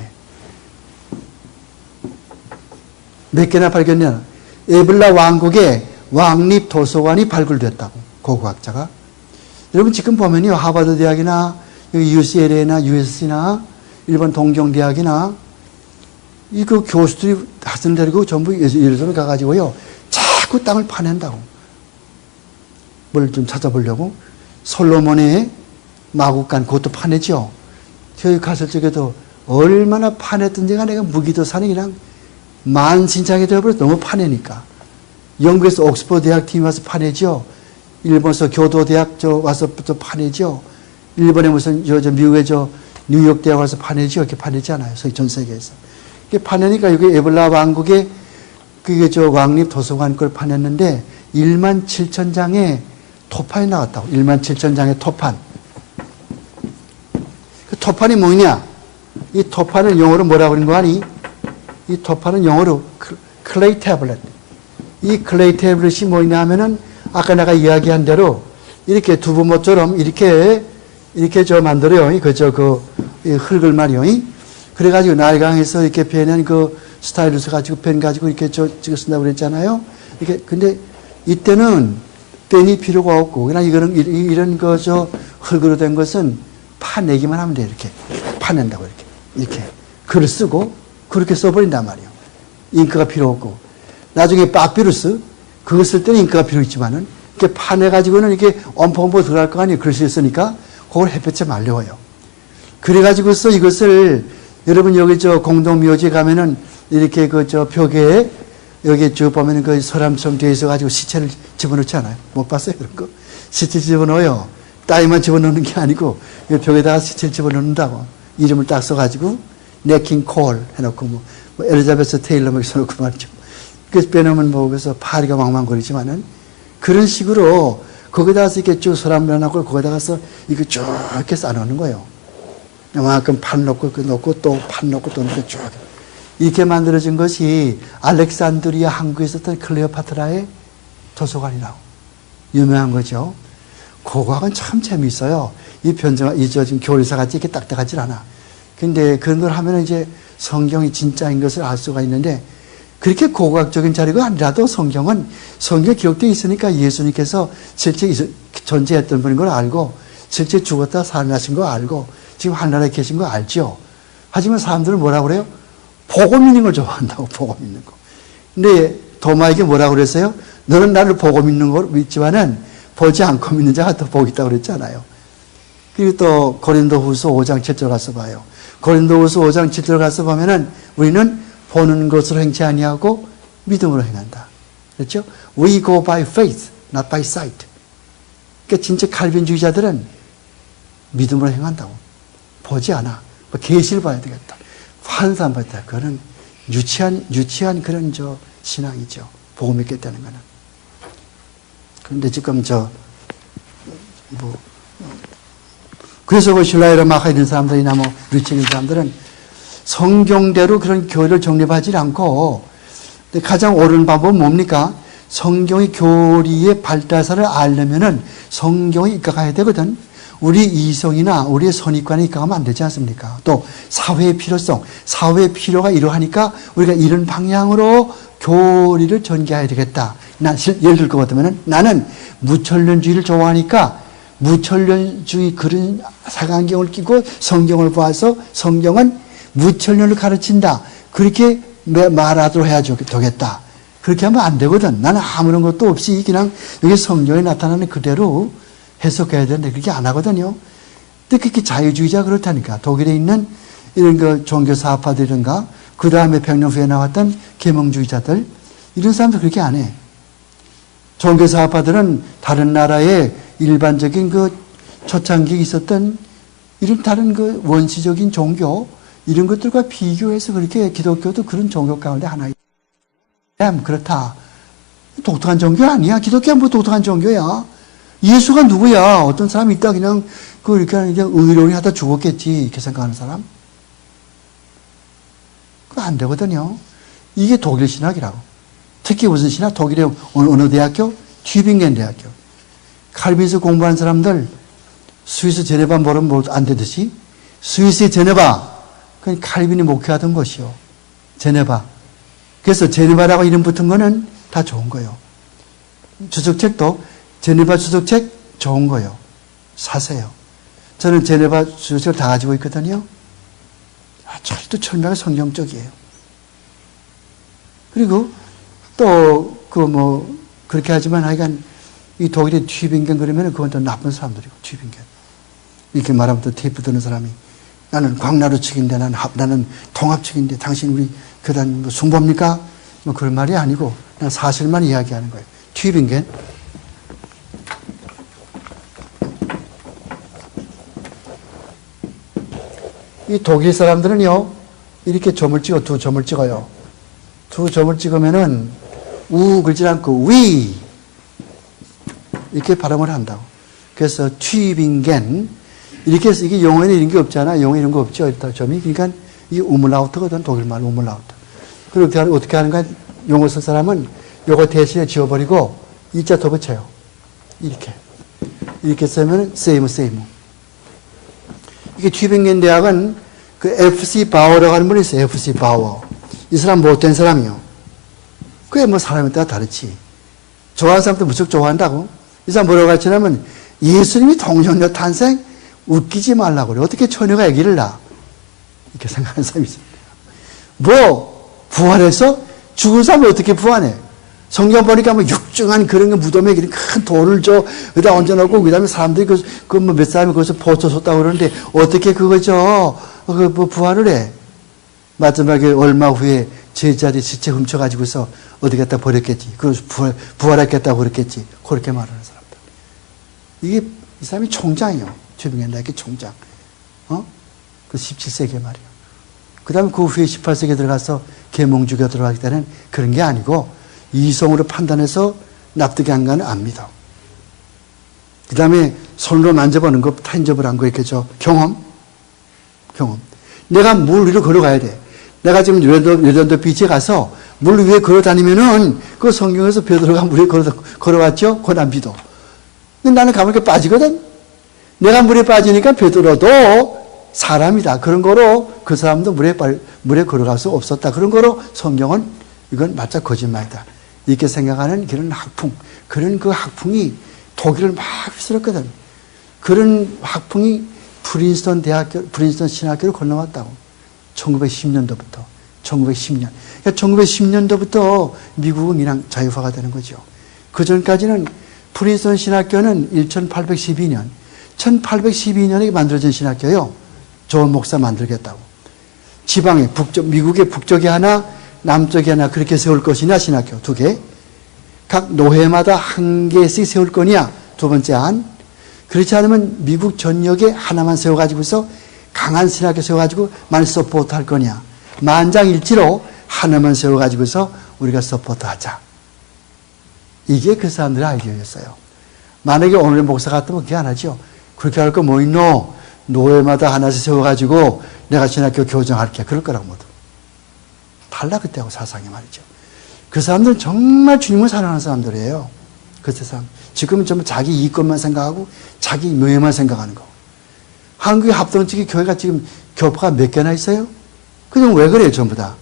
몇 개나 발견됐나? 에블라 왕국의 왕립 도서관이 발굴됐다고. 고고학자가. 여러분 지금 보면요. 하버드 대학이나 UCLA나 USC나 일본 동경대학이나 그 교수들이 학생을 데리고 전부 예루살렘 가가지고요. 자꾸 땅을 파낸다고. 뭘 좀 찾아보려고. 솔로몬의 마국간 그것도 파내죠. 저희 갔을 적에도 얼마나 파냈던지가 내가 무기도산이 그냥 만신창이 되어버려서 너무 파내니까. 영국에서 옥스퍼드 대학 팀이 와서 파내죠. 일본에서 교도대학 와서 또 파내죠. 일본에 무슨 미국의 뉴욕 대학 와서 파내죠. 이렇게 파내지 않아요. 전 세계에서. 이렇게 파내니까 여기 에블라 왕국의 그게 왕립 도서관 걸 파냈는데 17,000장의 토판이 나왔다고. 17,000장의 토판. 그 토판이 뭐냐? 이 토판을 영어로 뭐라고 그러는 거 아니? 이 토판은 영어로 클레이 태블릿. 이 클레이 태블릿이 뭐냐 하면은 아까 내가 이야기한 대로 이렇게 두부모처럼 이렇게 만들어요. 흙을 말이요. 그래가지고 나일강에서 이렇게 펴낸 스타일러스 가지고 펜 가지고 이렇게 찍었습니다 그랬잖아요. 이렇게 근데 이때는 펜이 필요가 없고 그냥 이런 흙으로 된 것은 파내기만 하면 돼. 이렇게 파낸다고 이렇게 글을 쓰고 그렇게 써버린단 말이에요. 잉크가 필요 없고 나중에 파피루스 그거 쓸 때는 잉크가 필요 있지만은 이렇게 파내가지고는 이렇게 엄포엄포 들어갈 거 아니에요. 글씨 쓰니까 그걸 햇볕에 말려워요. 그래가지고서 이것을 여러분 여기 공동묘지에 가면은 이렇게 벽에 여기 쭉 보면은 서람처럼 되어 있어가지고 시체를 집어넣지 않아요? 못 봤어요 그런 거? 시체 집어넣어요. 따위만 집어넣는 게 아니고 벽에다가 시체를 집어넣는다고. 이름을 딱 써가지고 네킹 콜 해놓고 엘리자베스 테일러 막 써놓고 말이죠. 그래서 빼놓으면 그래서 파리가 왕왕거리지만은 그런 식으로 거기다가 이렇게 쭉 서랍 넣어놓고 거기다가서 이거 쭉 이렇게 쌓아놓는 거예요. 이만큼 판 넣고 또 판 넣고 또 넣고 쭉 이렇게 만들어진 것이 알렉산드리아 항구에 있었던 클레오파트라의 도서관이라고 유명한 거죠. 고고학은 참 재미있어요. 이 지금 교리사 같이 이렇게 딱딱하지 않아. 근데 그런 걸 하면 이제 성경이 진짜인 것을 알 수가 있는데 그렇게 고고학적인 자료가 아니라도 성경에 기록되어 있으니까 예수님께서 실제 존재했던 분인 걸 알고 실제 죽었다 살아나신 거 알고 지금 하늘나라에 계신 거 알죠. 하지만 사람들은 뭐라고 그래요? 보고 믿는 걸 좋아한다고. 보고 믿는 거. 근데 도마에게 뭐라고 그랬어요? 너는 나를 보고 믿는 걸 믿지만은 보지 않고 믿는 자가 더 복이 있다고 그랬잖아요. 그리고 또 고린도후서 5장 7절 가서 봐요. 고린도후서 5장 7절 가서 보면은 우리는 보는 것으로 행치 아니하고 믿음으로 행한다. 그렇죠? We go by faith, not by sight. 그러니까 진짜 칼빈주의자들은 믿음으로 행한다고. 보지 않아. 계시를 봐야 되겠다. 환상 봐야 되겠다. 그거는 유치한 그런 신앙이죠. 보고 믿겠다는 거는. 그런데 지금 그래서 신라이라 마카 이런 사람들이나 루치 이런 사람들은 성경대로 그런 교리를 정립하지 않고 가장 옳은 방법은 뭡니까? 성경의 교리의 발달사를 알려면은 성경에 입각해야 되거든. 우리 이성이나 우리의 선입관에 입각하면 안 되지 않습니까? 또 사회의 필요성, 사회의 필요가 이러하니까 우리가 이런 방향으로 교리를 전개해야 되겠다. 예를 들 것 같으면 나는 무천년주의를 좋아하니까 무천년주의 그런 사강경을 끼고 성경을 봐서 성경은 무천년을 가르친다. 그렇게 말하도록 해야 되겠다. 그렇게 하면 안 되거든. 나는 아무런 것도 없이 그냥 여기 성경에 나타나는 그대로 해석해야 되는데 그렇게 안 하거든요. 근데 그렇게 자유주의자 그렇다니까. 독일에 있는 이런 종교사업파들이든가 그 다음에 100년 후에 나왔던 계몽주의자들 이런 사람들 그렇게 안 해. 종교사업파들은 다른 나라의 일반적인 초창기에 있었던 이런 다른 원시적인 종교 이런 것들과 비교해서 그렇게 기독교도 그런 종교 가운데 하나예요. 그렇다. 독특한 종교 아니야. 기독교가 뭐 독특한 종교야. 예수가 누구야? 어떤 사람이 있다 그냥 이렇게 그냥 의로이 하다 죽었겠지. 이렇게 생각하는 사람? 그거 안 되거든요. 이게 독일 신학이라고. 특히 무슨 신학? 독일의 어느 대학교? 튜빙겐 대학교. 칼빈스 공부한 사람들 스위스 제네바 모르면 안 되듯이 스위스의 제네바, 그건 칼빈이 목회하던 곳이요. 제네바. 그래서 제네바라고 이름 붙은 거는 다 좋은 거예요. 주석책도 제네바 주석책 좋은 거예요. 사세요. 저는 제네바 주석책을 다 가지고 있거든요. 철두철미하게 성경적이에요. 그리고 또 그렇게 하지만 하여간 이 독일의 튜빙겐 그러면 그건 또 나쁜 사람들이고, 튜빙겐. 이렇게 말하면 또 테이프 드는 사람이 나는 광나루 측인데 나는 통합 측인데 당신 우리 교단 뭐 숭배입니까? 뭐 그런 말이 아니고 그냥 사실만 이야기하는 거예요. 튜빙겐. 이 독일 사람들은요, 이렇게 점을 찍어, 두 점을 찍어요. 두 점을 찍으면은 우 그러지 않고 위 이렇게 발음을 한다고. 그래서 튜빙겐 이렇게 해서 이게 영어에는 이런 게 없잖아. 영어에 이런 거 없죠. 일단 점이. 그러니까 이게 우물라우트거든. 독일말 우물라우트. 그리고 어떻게 하는가? 영어 쓸 사람은 요거 대신에 지워버리고 이자 더 붙여요. 이렇게 쓰면 세이무. 이게 튜빙겐 대학은 그 FC 바워라고 하는 분이 있어요. FC 바워. 이 사람 못된 사람이요. 그게 뭐 사람에 따라 다르지. 좋아하는 사람도 무척 좋아한다고. 이 사람 뭐라고 가르치냐면 예수님이 동정녀 탄생 웃기지 말라고 그래. 어떻게 처녀가 아기를 낳아? 이렇게 생각하는 사람이 있어요. 뭐 부활해서 죽은 사람이 어떻게 부활해? 성경 보니까 뭐 육중한 그런 거 무덤에 큰 돌을 여기다 얹어놓고 그 다음에 사람들이 뭐 몇 사람이 거기서 포쳐 쏟다고 그러는데 어떻게 그거죠? 뭐 부활을 해? 마지막에 얼마 후에 제자리 시체 훔쳐가지고서 어디 갖다 버렸겠지. 그래서 부활했겠다고 그랬겠지. 그렇게 말하는 사람들. 이게 이 사람이 총장이요. 튜빙겐 대학의 총장. 그 17세기 말이요. 그 다음에 그 후에 18세기에 들어가서 계몽주의가 들어가기 때는 그런 게 아니고 이성으로 판단해서 납득이 안 가는 안 믿어. 그 다음에 손으로 만져보는 거, 탄접을 한 거, 이렇게 경험. 내가 물 위로 걸어가야 돼. 내가 지금 레전드 비치에 가서 물 위에 걸어 다니면은 그 성경에서 베드로가 물에 걸어갔죠? 그건 안 믿어. 근데 나는 가만히 빠지거든? 내가 물에 빠지니까 베드로도 사람이다. 그런 거로 그 사람도 물에 걸어갈 수 없었다. 그런 거로 성경은 이건 맞자 거짓말이다. 이렇게 생각하는 그런 학풍. 그런 그 학풍이 독일을 막 휩쓸었거든. 그런 학풍이 프린스턴 신학교를 건너왔다고. 1910년도부터. 1910년. 그러니까 1910년도부터 미국은 그냥 자유화가 되는 거죠. 그 전까지는 프린스턴 신학교는 1812년에 만들어진 신학교예요. 좋은 목사 만들겠다고. 지방에 미국의 북쪽에 하나, 남쪽에 하나 그렇게 세울 것이냐 신학교 두 개. 각 노회마다 한 개씩 세울 거냐 두 번째 안. 그렇지 않으면 미국 전역에 하나만 세워가지고서 강한 신학교 세워가지고 많이 서포트할 거냐. 만장일치로 하나만 세워가지고서 우리가 서포트하자. 이게 그 사람들의 아이디어였어요. 만약에 오늘의 목사 같으면 그렇게 안 하죠. 그렇게 할 거 뭐 있노? 노예마다 하나씩 세워가지고 내가 신학교 교정할게. 그럴 거라고 모두. 달라 그때하고 사상이 말이죠. 그 사람들은 정말 주님을 사랑하는 사람들이에요. 그 세상. 지금은 전부 자기 이익것만 생각하고 자기 명예만 생각하는 거. 한국의 합동적인 교회가 지금 교파가 몇 개나 있어요? 그냥 왜 그래요 전부 다.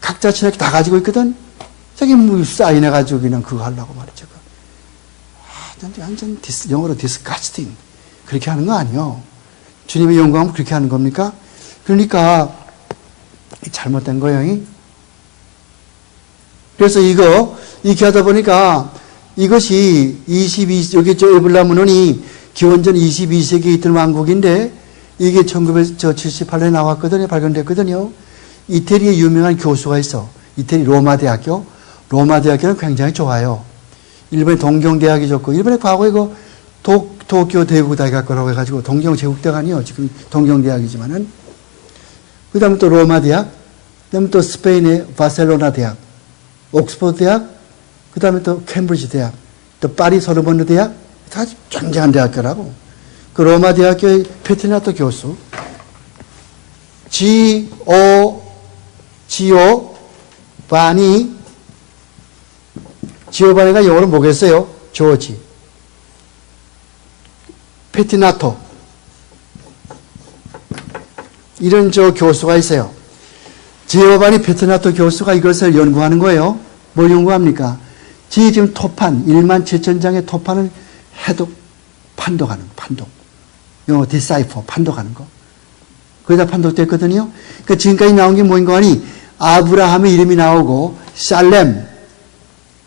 각자 신학교 다 가지고 있거든. 자기 뭐 사인해가지고 그냥 그거 하려고 말이죠. 완전 영어로 disgusting. 그렇게 하는 거 아니에요. 주님의 영광은 그렇게 하는 겁니까? 그러니까 잘못된 거예요. 그래서 이렇게 하다 보니까 이것이 여기 에블라 문헌이 기원전 22세기에 있던 왕국인데 이게 1978년에 나왔거든요. 발견됐거든요. 이태리에 유명한 교수가 있어. 이태리 로마 대학교. 로마 대학교는 굉장히 좋아요. 일본의 동경대학이 좋고, 일본의 과거에 도쿄 대국대학교라고 해가지고, 동경 제국대가 아니에요. 지금 동경대학이지만은. 그 다음에 또 로마 대학, 그 다음에 또 스페인의 바셀로나 대학, 옥스퍼드 대학, 그 다음에 또 캠브리지 대학, 또 파리 소르본느 대학, 다 굉장한 대학교라고. 그 로마 대학교의 페티나토 교수, 지오바니가 영어로 뭐겠어요? 조지. 페티나토. 이런 교수가 있어요. 지오바니 페티나토 교수가 이것을 연구하는 거예요. 뭘 연구합니까? 지금 토판, 1만 7천 장의 토판을 해독, 판독하는 거, 판독. 영어 디사이퍼, 판독하는 거. 거기다 판독됐거든요. 그러니까 지금까지 나온 게 뭐인가 하니, 아브라함의 이름이 나오고, 살렘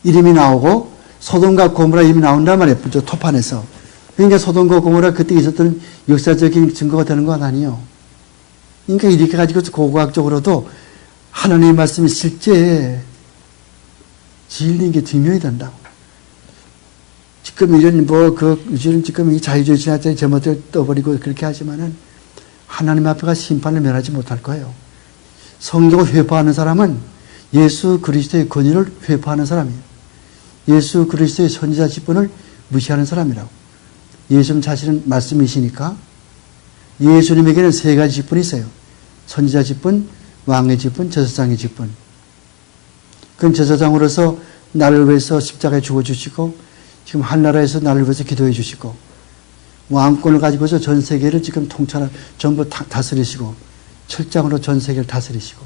이름이 나오고, 소돔과 고모라 이름이 나온단 말이에요. 저 토판에서. 그러니까 소돔과 고모라 그때 있었던 역사적인 증거가 되는 건 아니에요. 그러니까 이렇게 가지고 고고학적으로도 하나님의 말씀이 실제 진리인 게 증명이 된다고. 지금 이런 지금 이 자유주의 신학자의 제멋대로 떠버리고 그렇게 하지만은 하나님 앞에가 심판을 면하지 못할 거예요. 성경을 회파하는 사람은 예수 그리스도의 권위를 회파하는 사람이에요. 예수 그리스도의 선지자 직분을 무시하는 사람이라고. 예수님 자신은 말씀이시니까 예수님에게는 세 가지 직분이 있어요. 선지자 직분, 왕의 직분, 제사장의 직분. 그럼 제사장으로서 나를 위해서 십자가에 죽어주시고 지금 한나라에서 나를 위해서 기도해 주시고 왕권을 가지고서 전 세계를 지금 전부 다스리시고 철장으로 전 세계를 다스리시고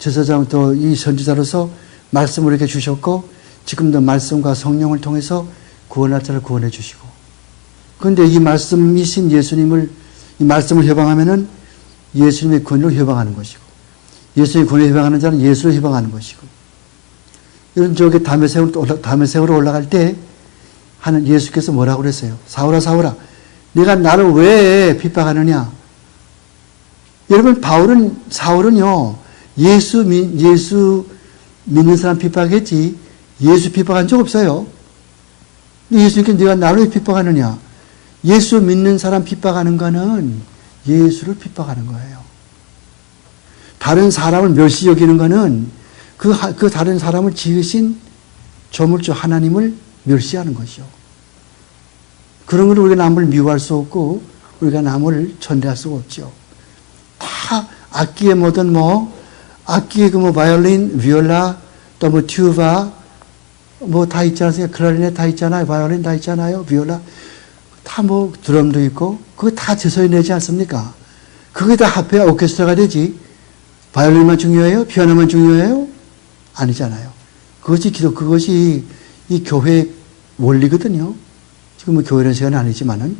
제사장 또 이 선지자로서 말씀을 이렇게 주셨고 지금도 말씀과 성령을 통해서 구원할 자를 구원해 주시고 그런데 이 말씀이신 예수님을 이 말씀을 해방하면은 예수님의 권위를 해방하는 것이고 예수님의 권위를 해방하는 자는 예수를 해방하는 것이고 이런 저기 담에색으로 올라갈 때 하는 예수께서 뭐라고 그랬어요? 사울아 사울아 네가 나를 왜 핍박하느냐? 여러분 사울은요 예수 믿는 사람 핍박했지 예수 핍박한 적 없어요. 근데 예수님께 네가 나를 왜 핍박하느냐? 예수 믿는 사람 핍박하는 거는 예수를 핍박하는 거예요. 다른 사람을 멸시 여기는 거는 그 다른 사람을 지으신 조물주 하나님을 멸시하는 것이요. 그런 걸 우리가 남을 미워할 수 없고 우리가 남을 전대할 수가 없죠. 다 악기에 뭐든 악기에 바이올린, 비올라, 또 튜바 다 있지 않습니까? 클라리넷 다 있잖아요. 바이올린 다 있잖아요. 비올라 다 드럼도 있고 그거 다 제소해 내지 않습니까? 그게 다 합해야 오케스트라가 되지. 바이올린만 중요해요? 피아노만 중요해요? 아니잖아요. 그것이 이 교회의 원리거든요. 지금 교회는 시간은 아니지만은.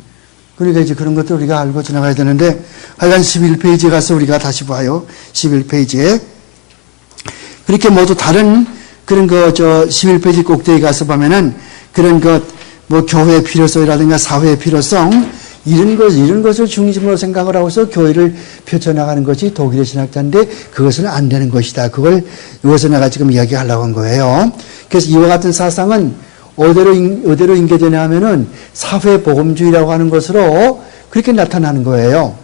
그러니까 이제 그런 것들 우리가 알고 지나가야 되는데, 하여간 11페이지에 가서 우리가 다시 봐요. 11페이지에. 그렇게 모두 다른 그런 11페이지 꼭대기 가서 보면은 그런 교회의 필요성이라든가 사회의 필요성, 이런 것을 중심으로 생각을 하고서 교회를 펼쳐나가는 것이 독일의 신학자인데 그것은 안 되는 것이다. 이것을 내가 지금 이야기하려고 한 거예요. 그래서 이와 같은 사상은 어디로 인계되냐 하면은 사회복음주의라고 하는 것으로 그렇게 나타나는 거예요.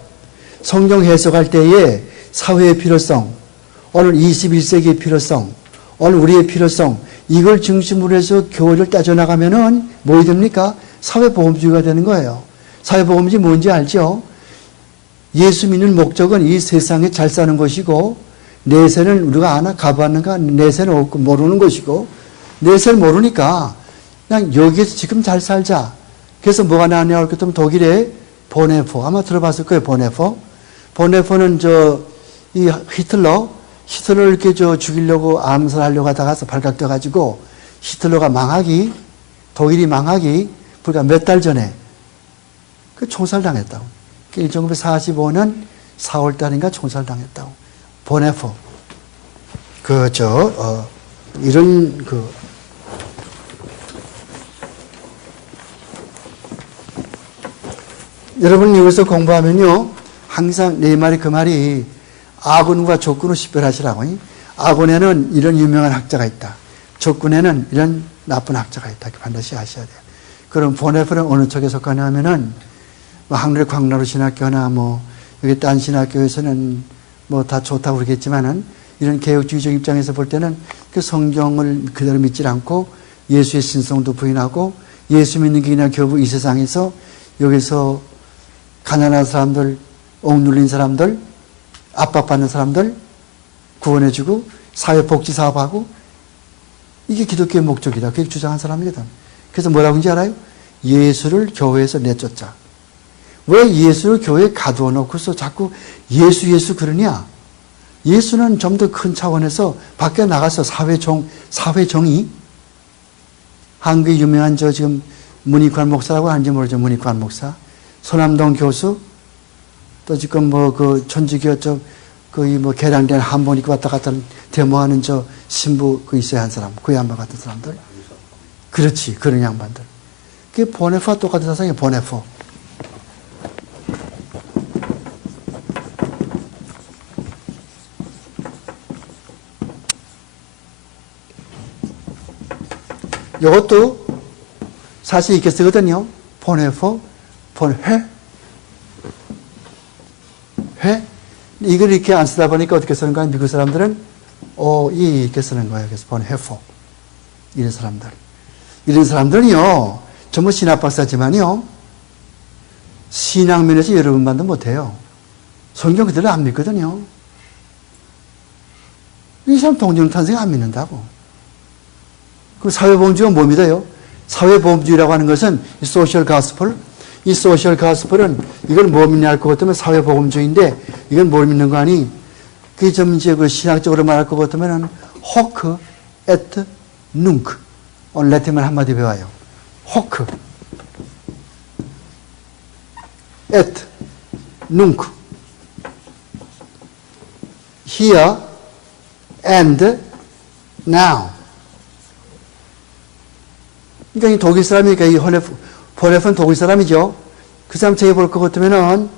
성경 해석할 때에 사회의 필요성, 오늘 21세기의 필요성, 오늘 우리의 필요성, 이걸 중심으로 해서 교회를 따져나가면은 뭐가 됩니까? 사회복음주의가 되는 거예요. 사회복음이 뭔지 알죠? 예수 믿는 목적은 이 세상에 잘 사는 것이고 내세는 우리가 아나 가봤는가 내세는 없고 모르는 것이고 내세를 모르니까 그냥 여기에서 지금 잘 살자. 그래서 뭐가 나왔냐 할 것 같으면 독일의 보네포 아마 들어봤을 거예요. 보네포는 이 히틀러를 이렇게 죽이려고 암살하려고 하다가서 발각돼가지고 히틀러가 독일이 망하기 불과 몇 달 전에 총살당했다고. 1945년 4월달인가 총살당했다고. 보네포. 여러분 여기서 공부하면요. 항상 내 말이 그 말이 아군과 적군을 식별하시라고. 아군에는 이런 유명한 학자가 있다. 적군에는 이런 나쁜 학자가 있다. 반드시 아셔야 돼요. 그럼 보네포는 어느 쪽에 속하냐 하면은 한국의 광나루 신학교나 여기 딴 신학교에서는 다 좋다고 그러겠지만은 이런 개혁주의적 입장에서 볼 때는 그 성경을 그대로 믿지 않고 예수의 신성도 부인하고 예수 믿는 게 그냥 결국 이 세상에서 여기서 가난한 사람들, 억눌린 사람들, 압박받는 사람들 구원해주고 사회복지 사업하고 이게 기독교의 목적이다. 그렇게 주장한 사람이거든. 그래서 뭐라고 하는지 알아요? 예수를 교회에서 내쫓자. 왜 예수를 교회에 가두어 놓고서 자꾸 예수 그러냐? 예수는 좀 더 큰 차원에서 밖에 나가서 사회정의 한국의 유명한 지금 문익환 목사라고 하는지 모르죠. 문익환 목사. 소남동 교수. 또 지금 천주교 거의 개량된 한복 입고 왔다 갔다 데모하는 신부 있어야 한 사람. 그 양반 같은 사람들. 그렇지. 그런 양반들. 그게 보네포와 똑같은 사상이에요. 보네포. 이것도 사실 이렇게 쓰거든요. 보네포, 회. 이걸 이렇게 안 쓰다 보니까 어떻게 쓰는가? 미국 사람들은 이렇게 쓰는 거예요. 그래서 보네포. 이런 사람들. 이런 사람들은요, 전부 신학박사지만요, 신앙면에서 여러분만도 못해요. 성경 그대로 안 믿거든요. 이 사람 동정탄생 안 믿는다고. 그럼 사회보험주의가 뭐 믿어요? 사회보험주의라고 하는 것은 이 소셜 가스펠. 이 소셜 가스펠은 이걸 뭐 믿냐 할 것 같으면 사회보험주의인데 이건 뭘 믿는 거 아니? 그게 좀 이제 신학적으로 말할 것 같으면 호크, 에트, 눅. 오늘 라틴말 한마디 배워요. 호크, 에트, 눅. Here and now. 그러니까 이 독일 사람이니까 이 보네프는 독일 사람이죠. 그 사람 제가 볼 것 같으면은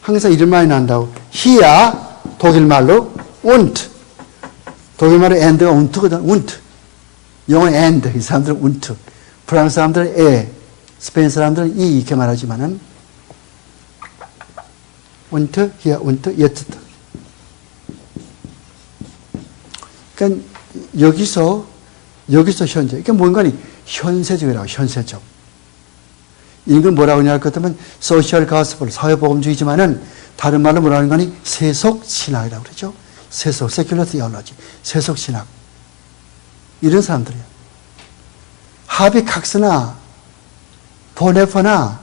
항상 이런 말이 난다고. here 독일말로 und. 독일말로 and가 un트거든. und. 영어는 and. 이 사람들은 und. 프랑스 사람들은 에. 스페인 사람들은 이 이렇게 말하지만은 und, here, und, jetzt. 그러니까 여기서 현재. 이게 뭔가니? 현세적이라고, 현세적. 이걸 뭐라고 하냐 할 것 같으면 소셜 가스펠, 사회보험주의지만은 다른 말로 뭐라고 하는 거니? 세속신학이라고 그러죠. 세큐러 티올로지, 세속신학. 이런 사람들이에요. 하비칵스나 보네퍼나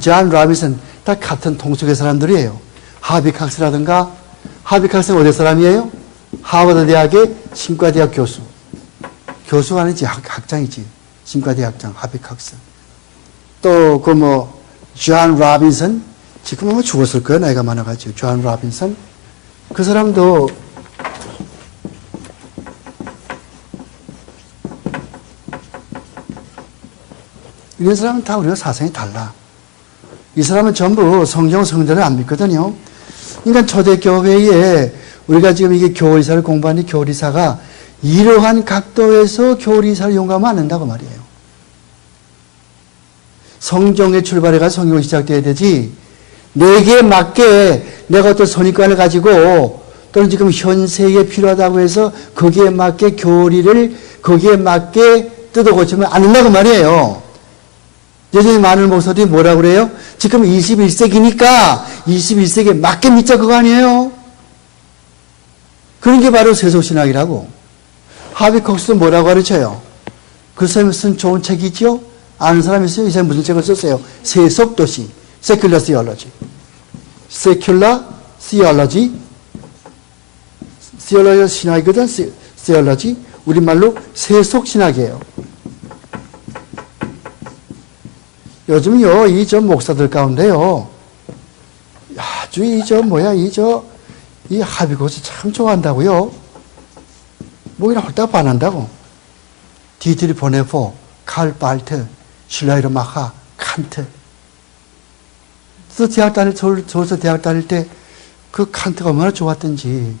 존 라빈슨 다 같은 동쪽의 사람들이에요. 하비칵스라든가, 하비칵스는 어디 사람이에요? 하버드 대학의 신과대학 교수. 교수가 아니지, 학장이지. 신과대 학장, 하비칵스. 또, 존 라빈슨. 지금 아마 죽었을 거예요. 나이가 많아가지고. 존 라빈슨. 그 사람도, 이런 사람은 다 우리가 사상이 달라. 이 사람은 전부 성경을 안 믿거든요. 그러니까 초대교회에 우리가 지금 이게 교리사를 공부하는 교리사가 이러한 각도에서 교리사를 용감하면 안 된다고 말이에요. 성경의 출발해가 성경이 시작돼야 되지. 내게 맞게 내가 어떤 선입관을 가지고 또는 지금 현세에 필요하다고 해서 거기에 맞게 교리를 거기에 맞게 뜯어 고치면 안 된다고 말이에요. 여전히 많은 목사들이 뭐라고 그래요? 지금 21세기니까 21세기에 맞게 믿자 그거 아니에요? 그런 게 바로 세속신학이라고. 하비콕스도 뭐라고 가르쳐요? 그 사람이 쓴 좋은 책이지요? 아는 사람이 있어요? 이 사람이 무슨 책을 썼어요? 세속도시, 세큘러 시올로지. 세큘러 시올로지. 시올로지가 신학이거든, 시올로지. 우리말로 세속신학이에요. 요즘요, 이 목사들 가운데요, 아주 이 하비콕스 참 좋아한다고요. 뭐이나 홀딱 반한다고. 디트리 보네포, 칼 발트, 슐라이르 마하, 칸트. 서울서 대학 다닐 때 그 칸트가 얼마나 좋았던지.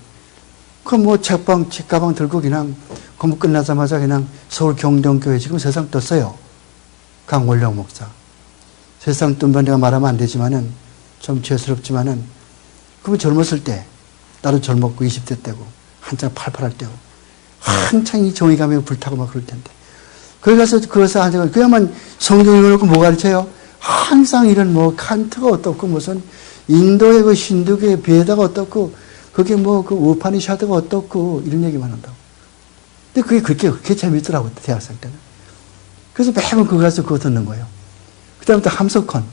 책가방 들고 그냥 공부 끝나자마자 그냥 서울 경동교회 지금 세상 떴어요. 강원령 목사. 세상 뜬 번 내가 말하면 안 되지만은 좀 죄스럽지만은 그분 젊었을 때 나도 젊었고 20대 때고 한창 팔팔할 때고 한창 이 정의감에 불타고 막 그럴 텐데 거기 가서 그것을 하자고 그야만 성경 읽어놓고 뭐 가르쳐요? 항상 이런 뭐 칸트가 어떻고 무슨 인도의 그 신두교의 베다가 어떻고 그게 뭐 그 우파니샤드가 어떻고 이런 얘기만 한다고. 근데 그게 그렇게 재밌더라고 대학생 때는. 그래서 매번 그거 가서 그거 듣는 거예요. 그 다음에 또 함석헌.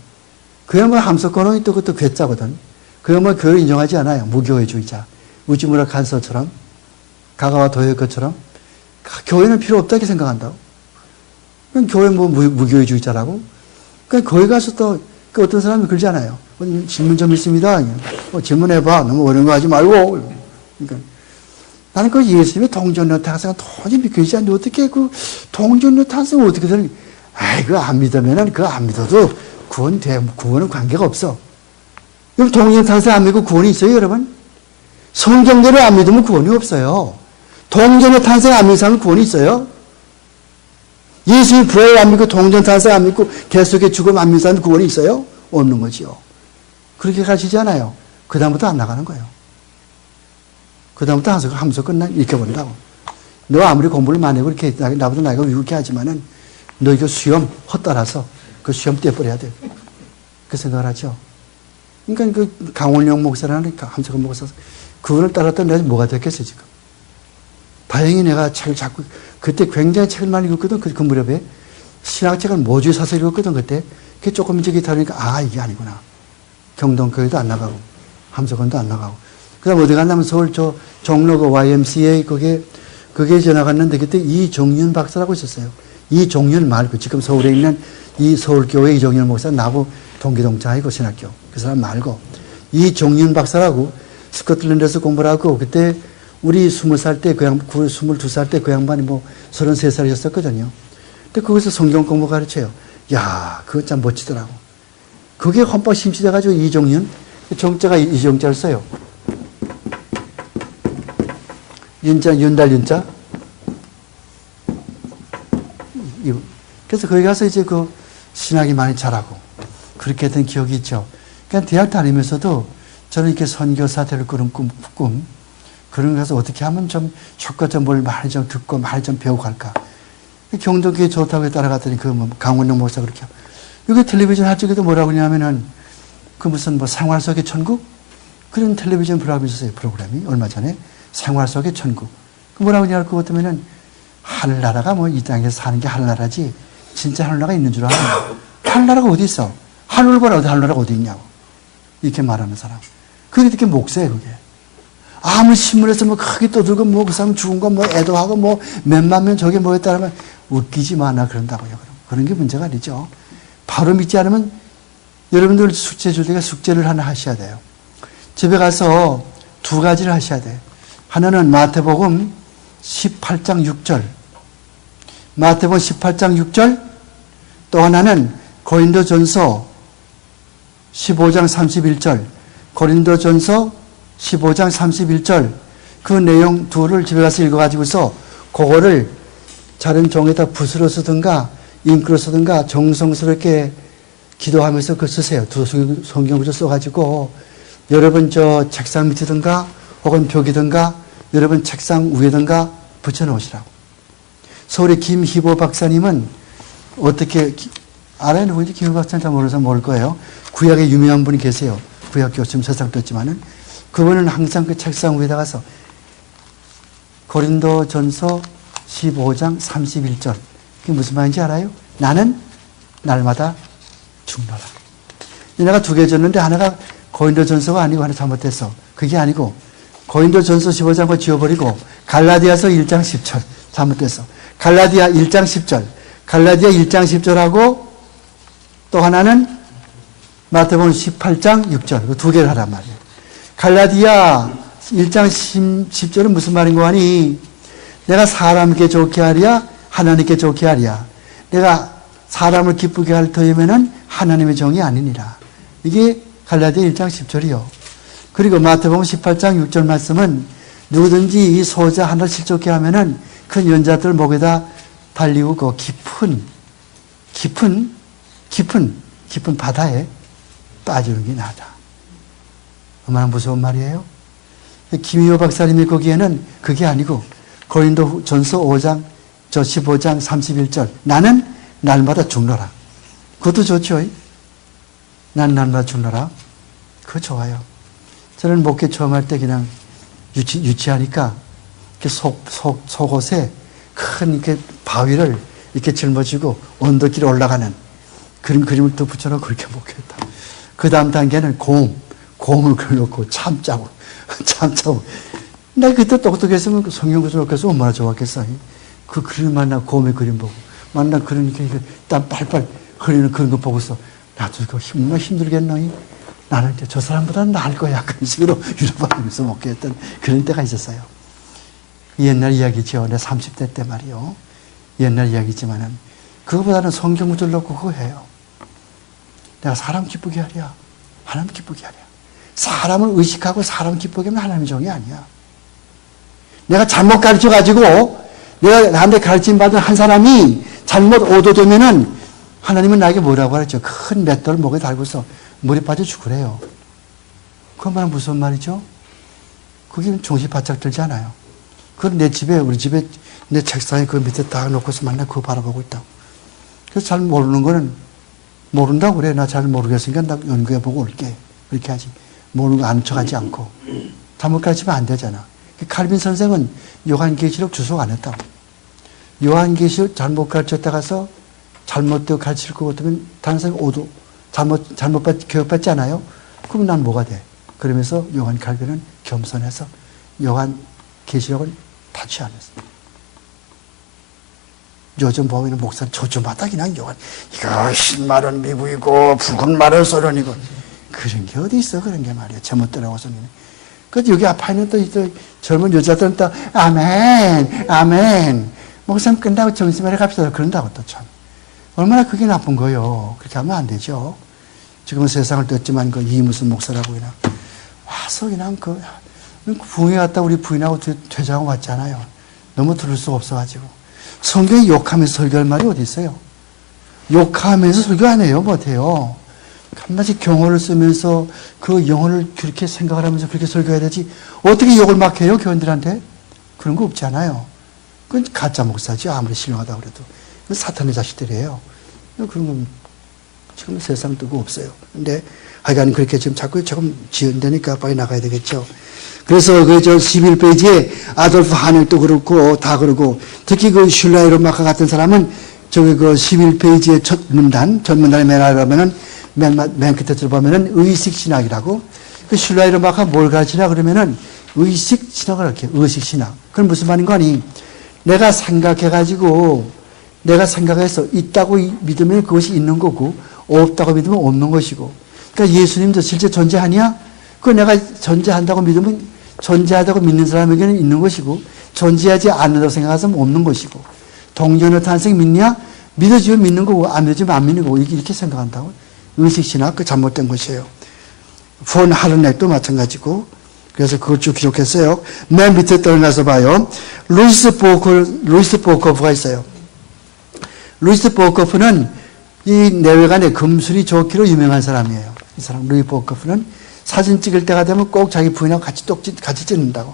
그야말로 함석헌은 또 그것도 괴짜거든. 그야말로 교회를 인정하지 않아요. 무교회주의자. 우지무라 칸서처럼 가가와 도요의 것처럼 교회는 필요 없다고 생각한다고. 그냥 교회 뭐 무교회주의자라고. 그러니까 거기 가서 또 그 어떤 사람이 그러잖아요. 질문 좀 있습니다. 질문해봐. 너무 어려운 거 하지 말고. 그러니까 나는 그 예수님의 동정녀 탄생은 도저히 믿기지 않는데 어떻게 그 동정녀 탄생을 어떻게 되는? 아이 그거 안 믿으면은 그거 안 믿어도 구원은 관계가 없어. 그럼 동정녀 탄생 안 믿고 구원이 있어요, 여러분? 성경대로 안 믿으면 구원이 없어요. 동정녀 탄생 안 믿는 사람은 구원이 있어요? 예수님 부활 안 믿고 동전 탄생 안 믿고 계속의 죽음 안 믿는 사람 구원이 있어요? 없는 거지요. 그렇게 가시잖아요. 그 다음부터 안 나가는 거예요. 그 다음부터 함석은 읽혀버린다고. 너 아무리 공부를 많이 하고 그렇게 나보다 나이가 위급해 하지만은 너 이거 시험 헛따라서 그 시험 떼버려야 돼. 그 생각을 하죠. 그러니까 그 강원영 목사라는 함석은 목사 그분을 따랐던 내가 뭐가 됐겠어 지금. 다행히 내가 책을 자꾸 그때 굉장히 책을 많이 읽었거든. 그 무렵에 신학책을 모주에 사서 읽었거든. 그때 그게 조금 저기 다르니까 아 이게 아니구나. 경동교회도 안 나가고 함석원도 안 나가고 그다음 어디 갔냐면 서울 저 종로구 YMCA 그게 지나갔는데 그때 이종윤 박사라고 있었어요. 이종윤 말고 지금 서울에 있는 이 서울교회 이종윤 목사 나하고 동기동창이고 신학교 그 사람 말고 이종윤 박사라고 스코틀랜드에서 공부를 하고 그때 우리 20살 때 22살 때 그 양반이 뭐 33살이었었거든요. 근데 거기서 성경 공부 가르쳐요. 야, 그거 참 멋지더라고. 그게 헌법 심취돼가지고 이종윤, 정자가 이정자를 써요. 윤달 윤자. 그래서 거기 가서 이제 그 신학이 많이 자라고 그렇게 했던 기억이 있죠. 그러니까 대학 다니면서도 저는 이렇게 선교사 될 그런 꿈 그런 가서 어떻게 하면 좀 효과적 뭘 많이 좀 듣고 많이 좀 배우고 갈까. 경동교회 좋다고 따라갔더니 그 뭐 강원영 목사 그렇게 여기 텔레비전 한쪽에도 뭐라고 하냐면은 그 무슨 뭐 생활 속의 천국 그런 텔레비전 프로그램이 있었어요. 프로그램이 얼마 전에 생활 속의 천국 그 뭐라고 하냐 그 어떠면은 하늘나라가 뭐 이 땅에서 사는 게 하늘나라지 진짜 하늘나라가 있는 줄 알아요. 하늘나라가 어디 있어? 하늘을 보라 하늘나라가 어디 있냐고 이렇게 말하는 사람 그게 이렇게 목사예요. 그게 아무리 신문에서 뭐 크게 떠들고 뭐 그 사람 죽은 거 뭐 애도하고 뭐 몇만 명 저게 뭐였다 하면 웃기지 마나 그런다고요. 그런 게 문제가 아니죠. 바로 믿지 않으면 여러분들 숙제 줄 때가 숙제를 하나 하셔야 돼요. 집에 가서 두 가지를 하셔야 돼요. 하나는 마태복음 18장 6절 마태복음 18장 6절 또 하나는 고린도전서 15장 31절 고린도전서 15장 31절 그 내용 둘을 집에 가서 읽어가지고서 그거를 자른 종에다 붓으로 쓰든가 잉크로 쓰든가 정성스럽게 기도하면서 그걸 쓰세요. 두 성경구절 써가지고 여러분 저 책상 밑이든가 혹은 벽이든가 여러분 책상 위에든가 붙여놓으시라고. 서울의 김희보 박사님은 어떻게 알아요? 누구인지 김희보 박사님 잘 모르는 사람 모를 거예요. 구약에 유명한 분이 계세요. 구약 교수님 세상 떴지만은 그분은 항상 그 책상 위에다 가서 고린도전서 15장 31절 그게 무슨 말인지 알아요? 나는 날마다 죽노라. 내가 두 개 줬는데 하나가 고린도전서가 아니고 하나 잘못됐어. 그게 아니고 고린도전서 15장을 지워버리고 갈라디아서 1장 10절 잘못됐어. 갈라디아 1장 10절 갈라디아 1장 10절하고 또 하나는 마태복음 18장 6절 그 두 개를 하란 말이에요. 갈라디아 1장 10절은 무슨 말인 거 아니? 내가 사람께 좋게 하랴 하나님께 좋게 하랴. 내가 사람을 기쁘게 할 터이면은 하나님의 종이 아니니라. 이게 갈라디아 1장 10절이요. 그리고 마태복음 18장 6절 말씀은 누구든지 이 소자 하나를 실족해 하면은 큰 연자들 목에다 달리고 그 깊은 바다에 빠지는 게 나다. 얼마나 무서운 말이에요? 김희호 박사님이 거기에는 그게 아니고 고린도 전서 5장 15장 31절 나는 날마다 죽노라. 그것도 좋죠. 난 날마다 죽노라. 그거 좋아요. 저는 목회 처음 할 때 그냥 유치하니까 속옷에 큰 이렇게 바위를 이렇게 짊어지고 언덕길에 올라가는 그런 그림을 또 붙여놓고 그렇게 목회했다. 그 다음 단계는 곰을 그려놓고 참자고. 나 그때 똑똑했으면 성경 구절 놓고서 얼마나 좋았겠어. 그 그림 만나 곰의 그림 보고 만나 그런 땀 빨빨 흘리는 그런 거 보고서 나도 이거 얼마나 힘들겠노. 나는 이제 저 사람보다는 나을 거야. 그런 식으로 위로받으면서 목회했던 그런 때가 있었어요. 옛날 이야기죠. 내 30대 때 말이요. 옛날 이야기지만은 그거보다는 성경 구절 놓고 그거 해요. 내가 사람 기쁘게 하랴. 하나님 기쁘게 하랴. 사람을 의식하고 사람 기쁘게 하면 하나님의 종이 아니야. 내가 잘못 가르쳐가지고 내가 나한테 가르침받은 한 사람이 잘못 오도되면은 하나님은 나에게 뭐라고 하랬죠? 큰 맷돌을 목에 달고서 물에 빠져 죽으래요. 그 말은 무슨 말이죠? 그게 정신 바짝 들지 않아요. 그건 내 집에, 우리 집에, 내 책상에 그 밑에 딱 놓고서 맨날 그거 바라보고 있다고. 그래서 잘 모르는 거는 모른다고 그래. 나 잘 모르겠으니까 나 연구해보고 올게. 그렇게 하지. 모르는 거 아는 척하지 않고. 잘못 가르치면 안 되잖아. 칼빈 선생은 요한계시록 주석 안 했다고. 요한계시록 잘못 가르쳤다 가서 잘못되고 가르칠 것 같으면 다른 사람이 오도 잘못 교육받지 않아요? 그럼 난 뭐가 돼? 그러면서 요한 칼빈은 겸손해서 요한계시록을 다치 않았어. 요즘 보면 목사는 조조마다 그냥 요한 이거 흰말은 미국이고 붉은 말은 소련이고 그런 게 어디 있어 그런 게 말이야. 제못 들어가서 그 여기 앞에 있는 또 젊은 여자들은 또 아멘 목사님 끝나고 점심에 갑시다 그런다고 또 참 얼마나 그게 나쁜 거요. 그렇게 하면 안 되죠. 지금은 세상을 떴지만 그 이무슨 목사라고 그냥 와서 그냥 그 부흥회 갔다 우리 부인하고 퇴장하고 왔잖아요. 너무 들을 수가 없어가지고 성경이 욕하면서 설교할 말이 어디 있어요? 욕하면서 설교 안 해요. 못해요. 한마디 경호를 쓰면서 그 영혼을 그렇게 생각을 하면서 그렇게 설교해야 되지 어떻게 욕을 막 해요 교인들한테? 그런 거 없잖아요. 그건 가짜 목사죠. 아무리 신령하다고 그래도 그건 사탄의 자식들이에요. 그런 건 지금 세상 뜨고 없어요. 근데 하여간 그렇게 지금 자꾸 조금 지연되니까 빨리 나가야 되겠죠. 그래서 그 저 11페이지에 아돌프 하넬도 그렇고 다 그러고 특히 그 슐라이로 마카 같은 사람은 저기 그 11페이지의 첫 문단에 맨하면은 맨 끝에 들어보면은 의식신학이라고 그 슐라이로 마카 뭘 가르치나 그러면은 의식신학을 이렇게 의식신학. 그건 무슨 말인 거 아니? 내가 생각해가지고 내가 생각해서 있다고 믿으면 그것이 있는 거고 없다고 믿으면 없는 것이고 그러니까 예수님도 실제 존재하냐? 그거 내가 존재한다고 믿으면 존재하다고 믿는 사람에게는 있는 것이고 존재하지 않는다고 생각해서는 없는 것이고 동전의 탄생 믿냐? 믿어지면 믿는 거고 안 믿어지면 안 믿는 거고 이렇게 생각한다고 의식신학 그 잘못된 것이에요. 폰 하르넥도 마찬가지고 그래서 그걸 쭉 기록했어요. 맨 밑에 떨어져서 봐요. 루이스 보커프가 있어요. 루이스 보커프는 이 내외관의 금술이 좋기로 유명한 사람이에요. 이 사람 루이 보커프는 사진 찍을 때가 되면 꼭 자기 부인하고 같이 찍는다고.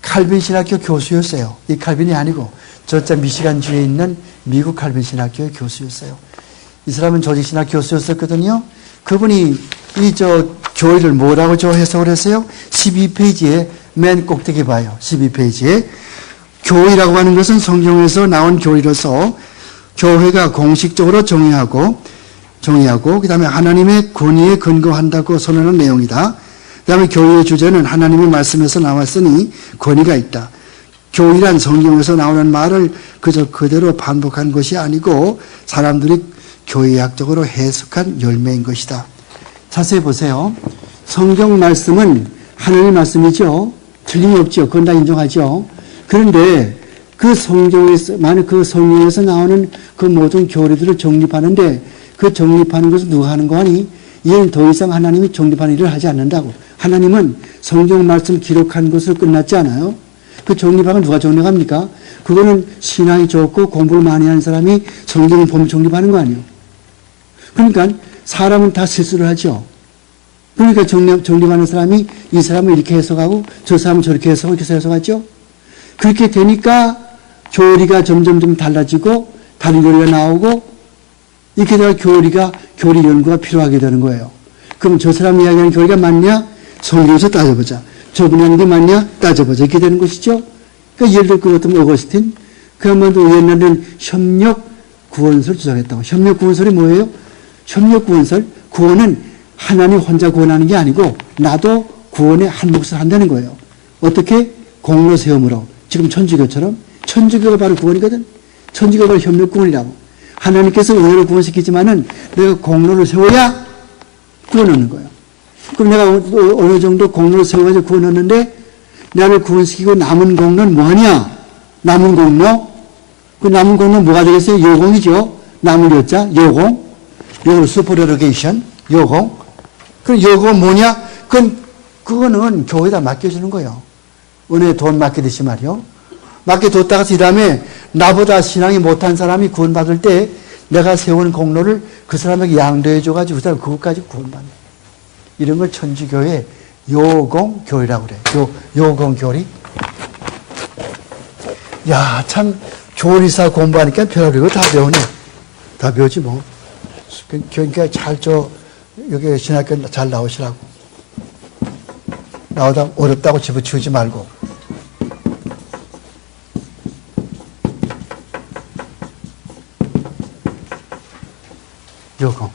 칼빈 신학교 교수였어요. 이 칼빈이 아니고 저자 미시간주에 있는 미국 칼빈 신학교의 교수였어요. 이 사람은 조직신학 교수였었거든요. 그분이 이 교회를 뭐라고 해석을 했어요? 12페이지에 맨 꼭대기 봐요. 12페이지에 교회라고 하는 것은 성경에서 나온 교리로서 교회가 공식적으로 정의하고 그 다음에 하나님의 권위에 근거한다고 선언한 내용이다. 그 다음에 교회의 주제는 하나님의 말씀에서 나왔으니 권위가 있다. 교회란 성경에서 나오는 말을 그저 그대로 반복한 것이 아니고 사람들이 교회학적으로 해석한 열매인 것이다. 자세히 보세요. 성경 말씀은 하나님의 말씀이죠. 틀림이 없죠. 그건 다 인정하죠. 그런데 그 성경에서, 만약 그 성경에서 나오는 그 모든 교리들을 정립하는데 그 정립하는 것은 누가 하는 거 아니? 이는 더 이상 하나님이 정립하는 일을 하지 않는다고. 하나님은 성경 말씀 기록한 것으로 끝났지 않아요? 그 정립하는 누가 정립합니까? 그거는 신앙이 좋고 공부를 많이 하는 사람이 성경을 보면 정립하는 거 아니에요? 그러니까 사람은 다 실수를 하죠. 그러니까 정립하는 사람이 이 사람은 이렇게 해석하고 저 사람은 저렇게 해석하고 이렇게 해석하죠. 그렇게 되니까 교리가 점점 달라지고 다른 교리가 나오고 이렇게 되면 교리 연구가 필요하게 되는 거예요. 그럼 저 사람 이야기하는 교리가 맞냐? 성경에서 따져보자. 저분이 하는 게 맞냐? 따져보자. 이렇게 되는 것이죠. 그러니까 예를 들어 그 같은 오거스틴, 그 한번도 옛날에는 협력 구원설 주장했다고. 협력 구원설이 뭐예요? 협력 구원설, 구원은 하나님 혼자 구원하는 게 아니고 나도 구원의 한 몫을 한다는 거예요. 어떻게? 공로 세움으로. 지금 천주교처럼. 천주교가 바로 구원이거든. 천주교가 바로 협력 구원이라고. 하나님께서 은혜로 구원시키지만은 내가 공로를 세워야 구원하는 거예요. 그럼 내가 어느 정도 공로를 세워가지고 구원하는데 나를 구원시키고 남은 공로는 뭐하냐? 남은 공로? 그 남은 공로는 뭐가 되겠어요? 요공이죠. 남을 여자, 요공. 요거는 슈퍼레로게이션, 요공. 그럼 요공은 뭐냐? 그거는 교회에다 맡겨주는 거예요. 은혜에 돈 맡기듯이 말이요. 맡겨뒀다가 이 다음에 나보다 신앙이 못한 사람이 구원받을 때 내가 세운 공로를 그 사람에게 양도해줘가지고 그 사람 그것까지 구원받는. 이런 걸 천주교의 요공교리라고 그래. 요공교리. 야, 참 조리사 공부하니까 별의별 거 다 배우네. 다 배우지 뭐. 그러니까 여기 신학교 잘 나오시라고. 나오다 어렵다고 집어치우지 말고. 요공.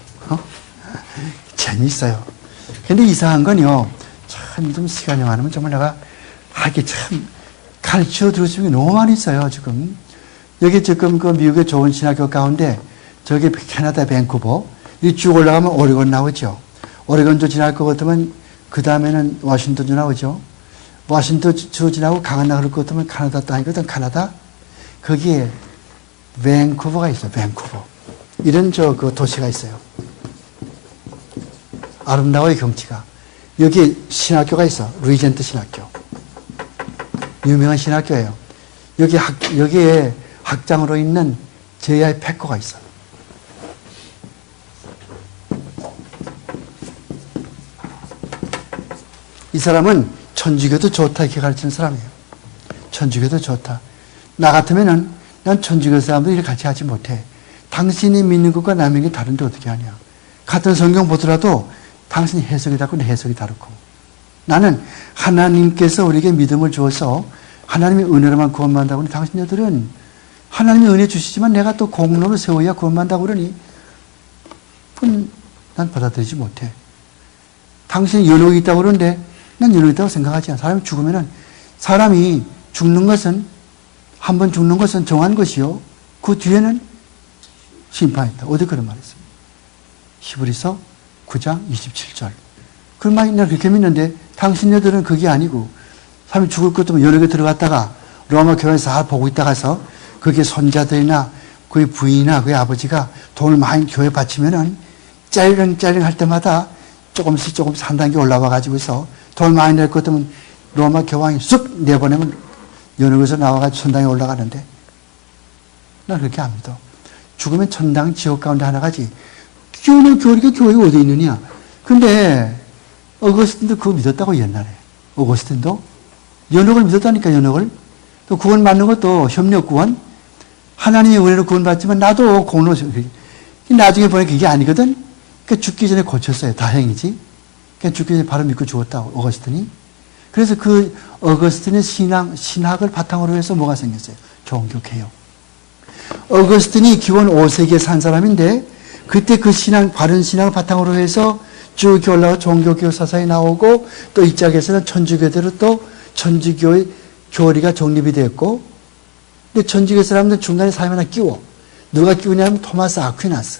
재미있어요. 근데 이상한 건요, 참 좀 시간이 많으면 정말 내가 하기 참 가르쳐 들을 수 있는 게 너무 많이 있어요, 지금. 여기 지금 그 미국의 좋은 신학교 가운데 저기 캐나다 밴쿠버, 이 쭉 올라가면 오레곤 나오죠. 오레곤주 지날 것 같으면 그 다음에는 워싱턴주 나오죠. 워싱턴주 지나고 강한 나갈 것 같으면 카나다 땅이거든, 카나다. 거기에 밴쿠버가 있어요, 밴쿠버. 이런 그 도시가 있어요. 아름다워요, 경치가. 여기 신학교가 있어. 리젠트 신학교. 유명한 신학교예요. 여기에 학장으로 있는 제야의 패커가 있어. 이 사람은 천주교도 좋다 이렇게 가르치는 사람이에요. 천주교도 좋다. 나 같으면은 난 천주교 사람들이 같이 하지 못해. 당신이 믿는 것과 남의 게 다른데 어떻게 하냐. 같은 성경 보더라도 당신이 해석이 다르고 내 해석이 다르고. 나는 하나님께서 우리에게 믿음을 주어서 하나님의 은혜로만 구원받는다고 하니 당신네들은 하나님의 은혜 주시지만 내가 또 공로를 세워야 구원받는다고 그러니 그건 난 받아들이지 못해. 당신이 연옥이 있다고 그러는데 난 연옥이 있다고 생각하지 않아. 사람이 죽으면은 사람이 죽는 것은 한 번 죽는 것은 정한 것이요. 그 뒤에는 심판이 있다. 어디 그런 말이 있습니다. 히브리서 9장 27절. 그 말이 나 그렇게 믿는데 당신네들은 그게 아니고 사람이 죽을 것도 연옥에 들어갔다가 로마 교회에서 잘 보고 있다가서 그게 손자들이나 그의 부인이나 그의 아버지가 돈을 많이 교회에 바치면은 짜리릉 할 때마다 조금씩 한 단계 올라와 가지고서 돈 많이 낼 것 같으면 로마 교황이 쑥 내보내면 연옥에서 나와가지고 천당에 올라가는데 난 그렇게 안 믿어. 죽으면 천당 지옥 가운데 하나 가지. 교리가 교회가 어디 있느냐. 근데 어거스틴도 그거 믿었다고 옛날에. 어거스틴도 연옥을 믿었다니까. 연옥을. 또 구원 받는 것도 협력 구원. 하나님의 은혜로 구원 받지만 나도 공로. 나중에 보니까 그게 아니거든. 그러니까 죽기 전에 고쳤어요. 다행이지. 그러니까 죽기 전에 바로 믿고 죽었다고 어거스틴이. 그래서 그 어거스틴의 신학을 바탕으로 해서 뭐가 생겼어요? 종교개혁. 어거스틴이 기원 5세기에 산 사람인데 그때 그 바른 신앙을 바탕으로 해서 쭉 이렇게 올라가 종교개혁 사상이 나오고 또 이 짝에서는 천주교대로 또 천주교의 교리가 정립이 됐고 근데 천주교 사람들은 중간에 사람 하나 끼워. 누가 끼우냐면 토마스 아퀴나스.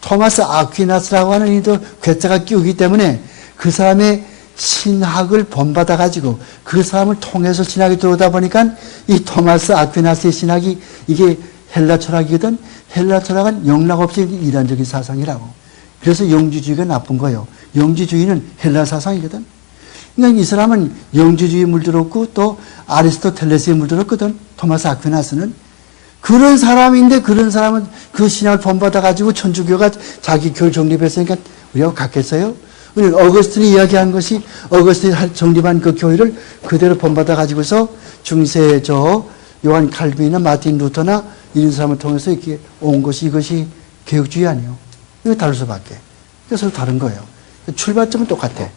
토마스 아퀴나스라고 하는 이도 괴짜가 끼우기 때문에 그 사람의 신학을 본받아가지고 그 사람을 통해서 신학이 들어오다 보니까 이 토마스 아퀴나스의 신학이 이게 헬라 철학이거든. 헬라 철학은 영락 없이 이단적인 사상이라고. 그래서 영주주의가 나쁜 거예요. 영주주의는 헬라 사상이거든. 그러니까 이 사람은 영주주의에 물들었고 또 아리스토텔레스에 물들었거든. 토마스 아퀴나스는. 그런 사람인데 그런 사람은 그 신학을 본받아가지고 천주교가 자기 교를 정립했으니까 우리하고 같겠어요? 우리는 어거스틴이 이야기한 것이 어거스틴이 정립한 그 교회를 그대로 본받아 가지고서 중세 요한 칼빈이나 마틴 루터나 이런 사람을 통해서 이렇게 온 것이 이것이 개혁주의 아니에요. 이거 다를 수밖에. 그래서 다른 거예요. 출발점은 똑같아.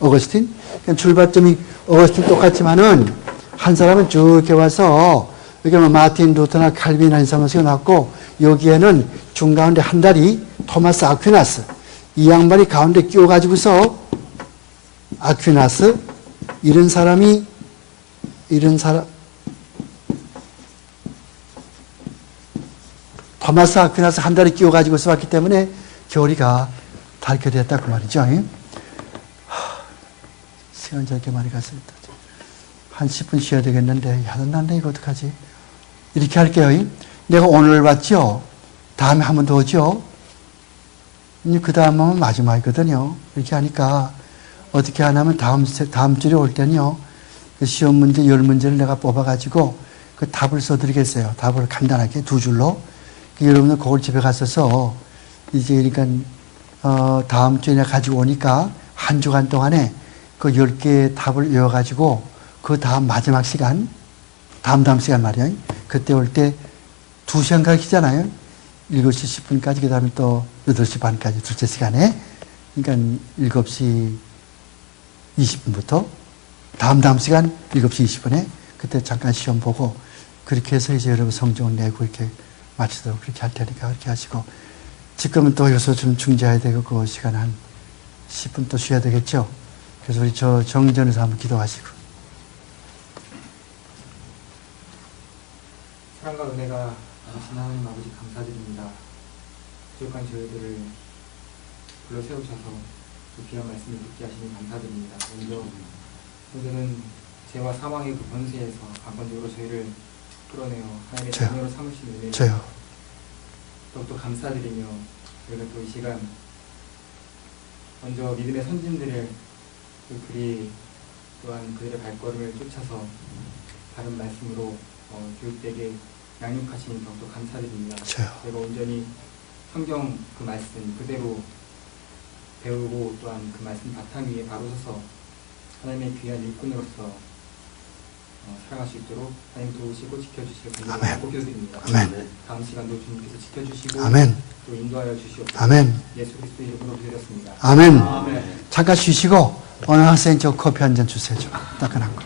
어거스틴. 출발점이 어거스틴 똑같지만은 한 사람은 쭉 이렇게 와서 여기 마틴 루터나 칼빈 한 사람을 세워놨고 여기에는 중가운데 한 다리 토마스 아퀴나스 이 양반이 가운데 끼워가지고서 아퀴나스 이런 사람 토마스 아퀴나스 한 다리 끼워가지고서 왔기 때문에 교리가 다르게 됐다 그 말이죠. 시간 저렇게 많이 갔습니다. 한 10분 쉬어야 되겠는데 야단난데 이거 어떡하지? 이렇게 할게요. 내가 오늘 왔죠? 다음에 한 번 더 오죠? 그 다음 하면 마지막이거든요. 이렇게 하니까 어떻게 하냐면 다음 주에 올 때는요. 그 시험 문제 10문제를 내가 뽑아가지고 그 답을 써드리겠어요. 답을 간단하게 2줄로. 여러분들 그걸 집에 가셔서 이제 그러니까 다음 주에 내가 가지고 오니까 한 주간 동안에 그 10개의 답을 외워가지고 그 다음 마지막 시간, 다음 시간 말이에요. 그때 올 때 2시간 가르치잖아요. 7시 10분까지, 그 다음에 또 8시 반까지 둘째 시간에. 그러니까 7시 20분부터 다음 시간 7시 20분에 그때 잠깐 시험 보고 그렇게 해서 이제 여러분 성적을 내고 이렇게 마치도록 그렇게 할 테니까 그렇게 하시고 지금은 또 여기서 좀 중재해야 되고 그 시간 한 10분 또 쉬어야 되겠죠. 그래서 우리 정전에서 한번 기도하시고. 사랑과 은혜가 많으신 하나님 아버지 감사드립니다. 부족한 저희들을 불러 세우셔서 그 귀한 말씀을 듣게 하시니 감사드립니다. 먼저 오늘은 죄와 사망의 그 권세에서 강권적으로 저희를 끌어내어 하나님의 자녀로 삼으신 은혜를 더욱더 감사드리며 저희가 또 이 시간 먼저 믿음의 선진들의 그 글이 또한 그들의 발걸음을 쫓아서 다른 말씀으로 교육되게 양육하시니 더욱더 감사드립니다. 제가 온전히 성경 그 말씀 그대로 배우고 또한 그 말씀 바탕 위에 바로 서서 하나님의 귀한 일꾼으로서 살아갈 수 있도록 하나님 도우시고 지켜주시고 간절히 기도드립니다. 다음 시간도 주님께서 지켜주시고 아멘. 또 인도하여 주시옵소서. 아멘. 예수 그리스도 이름으로 기도드렸습니다. 아멘. 잠깐 쉬시고 오늘 학생 저 커피 한 잔 주세요. 좀 따끈한 거.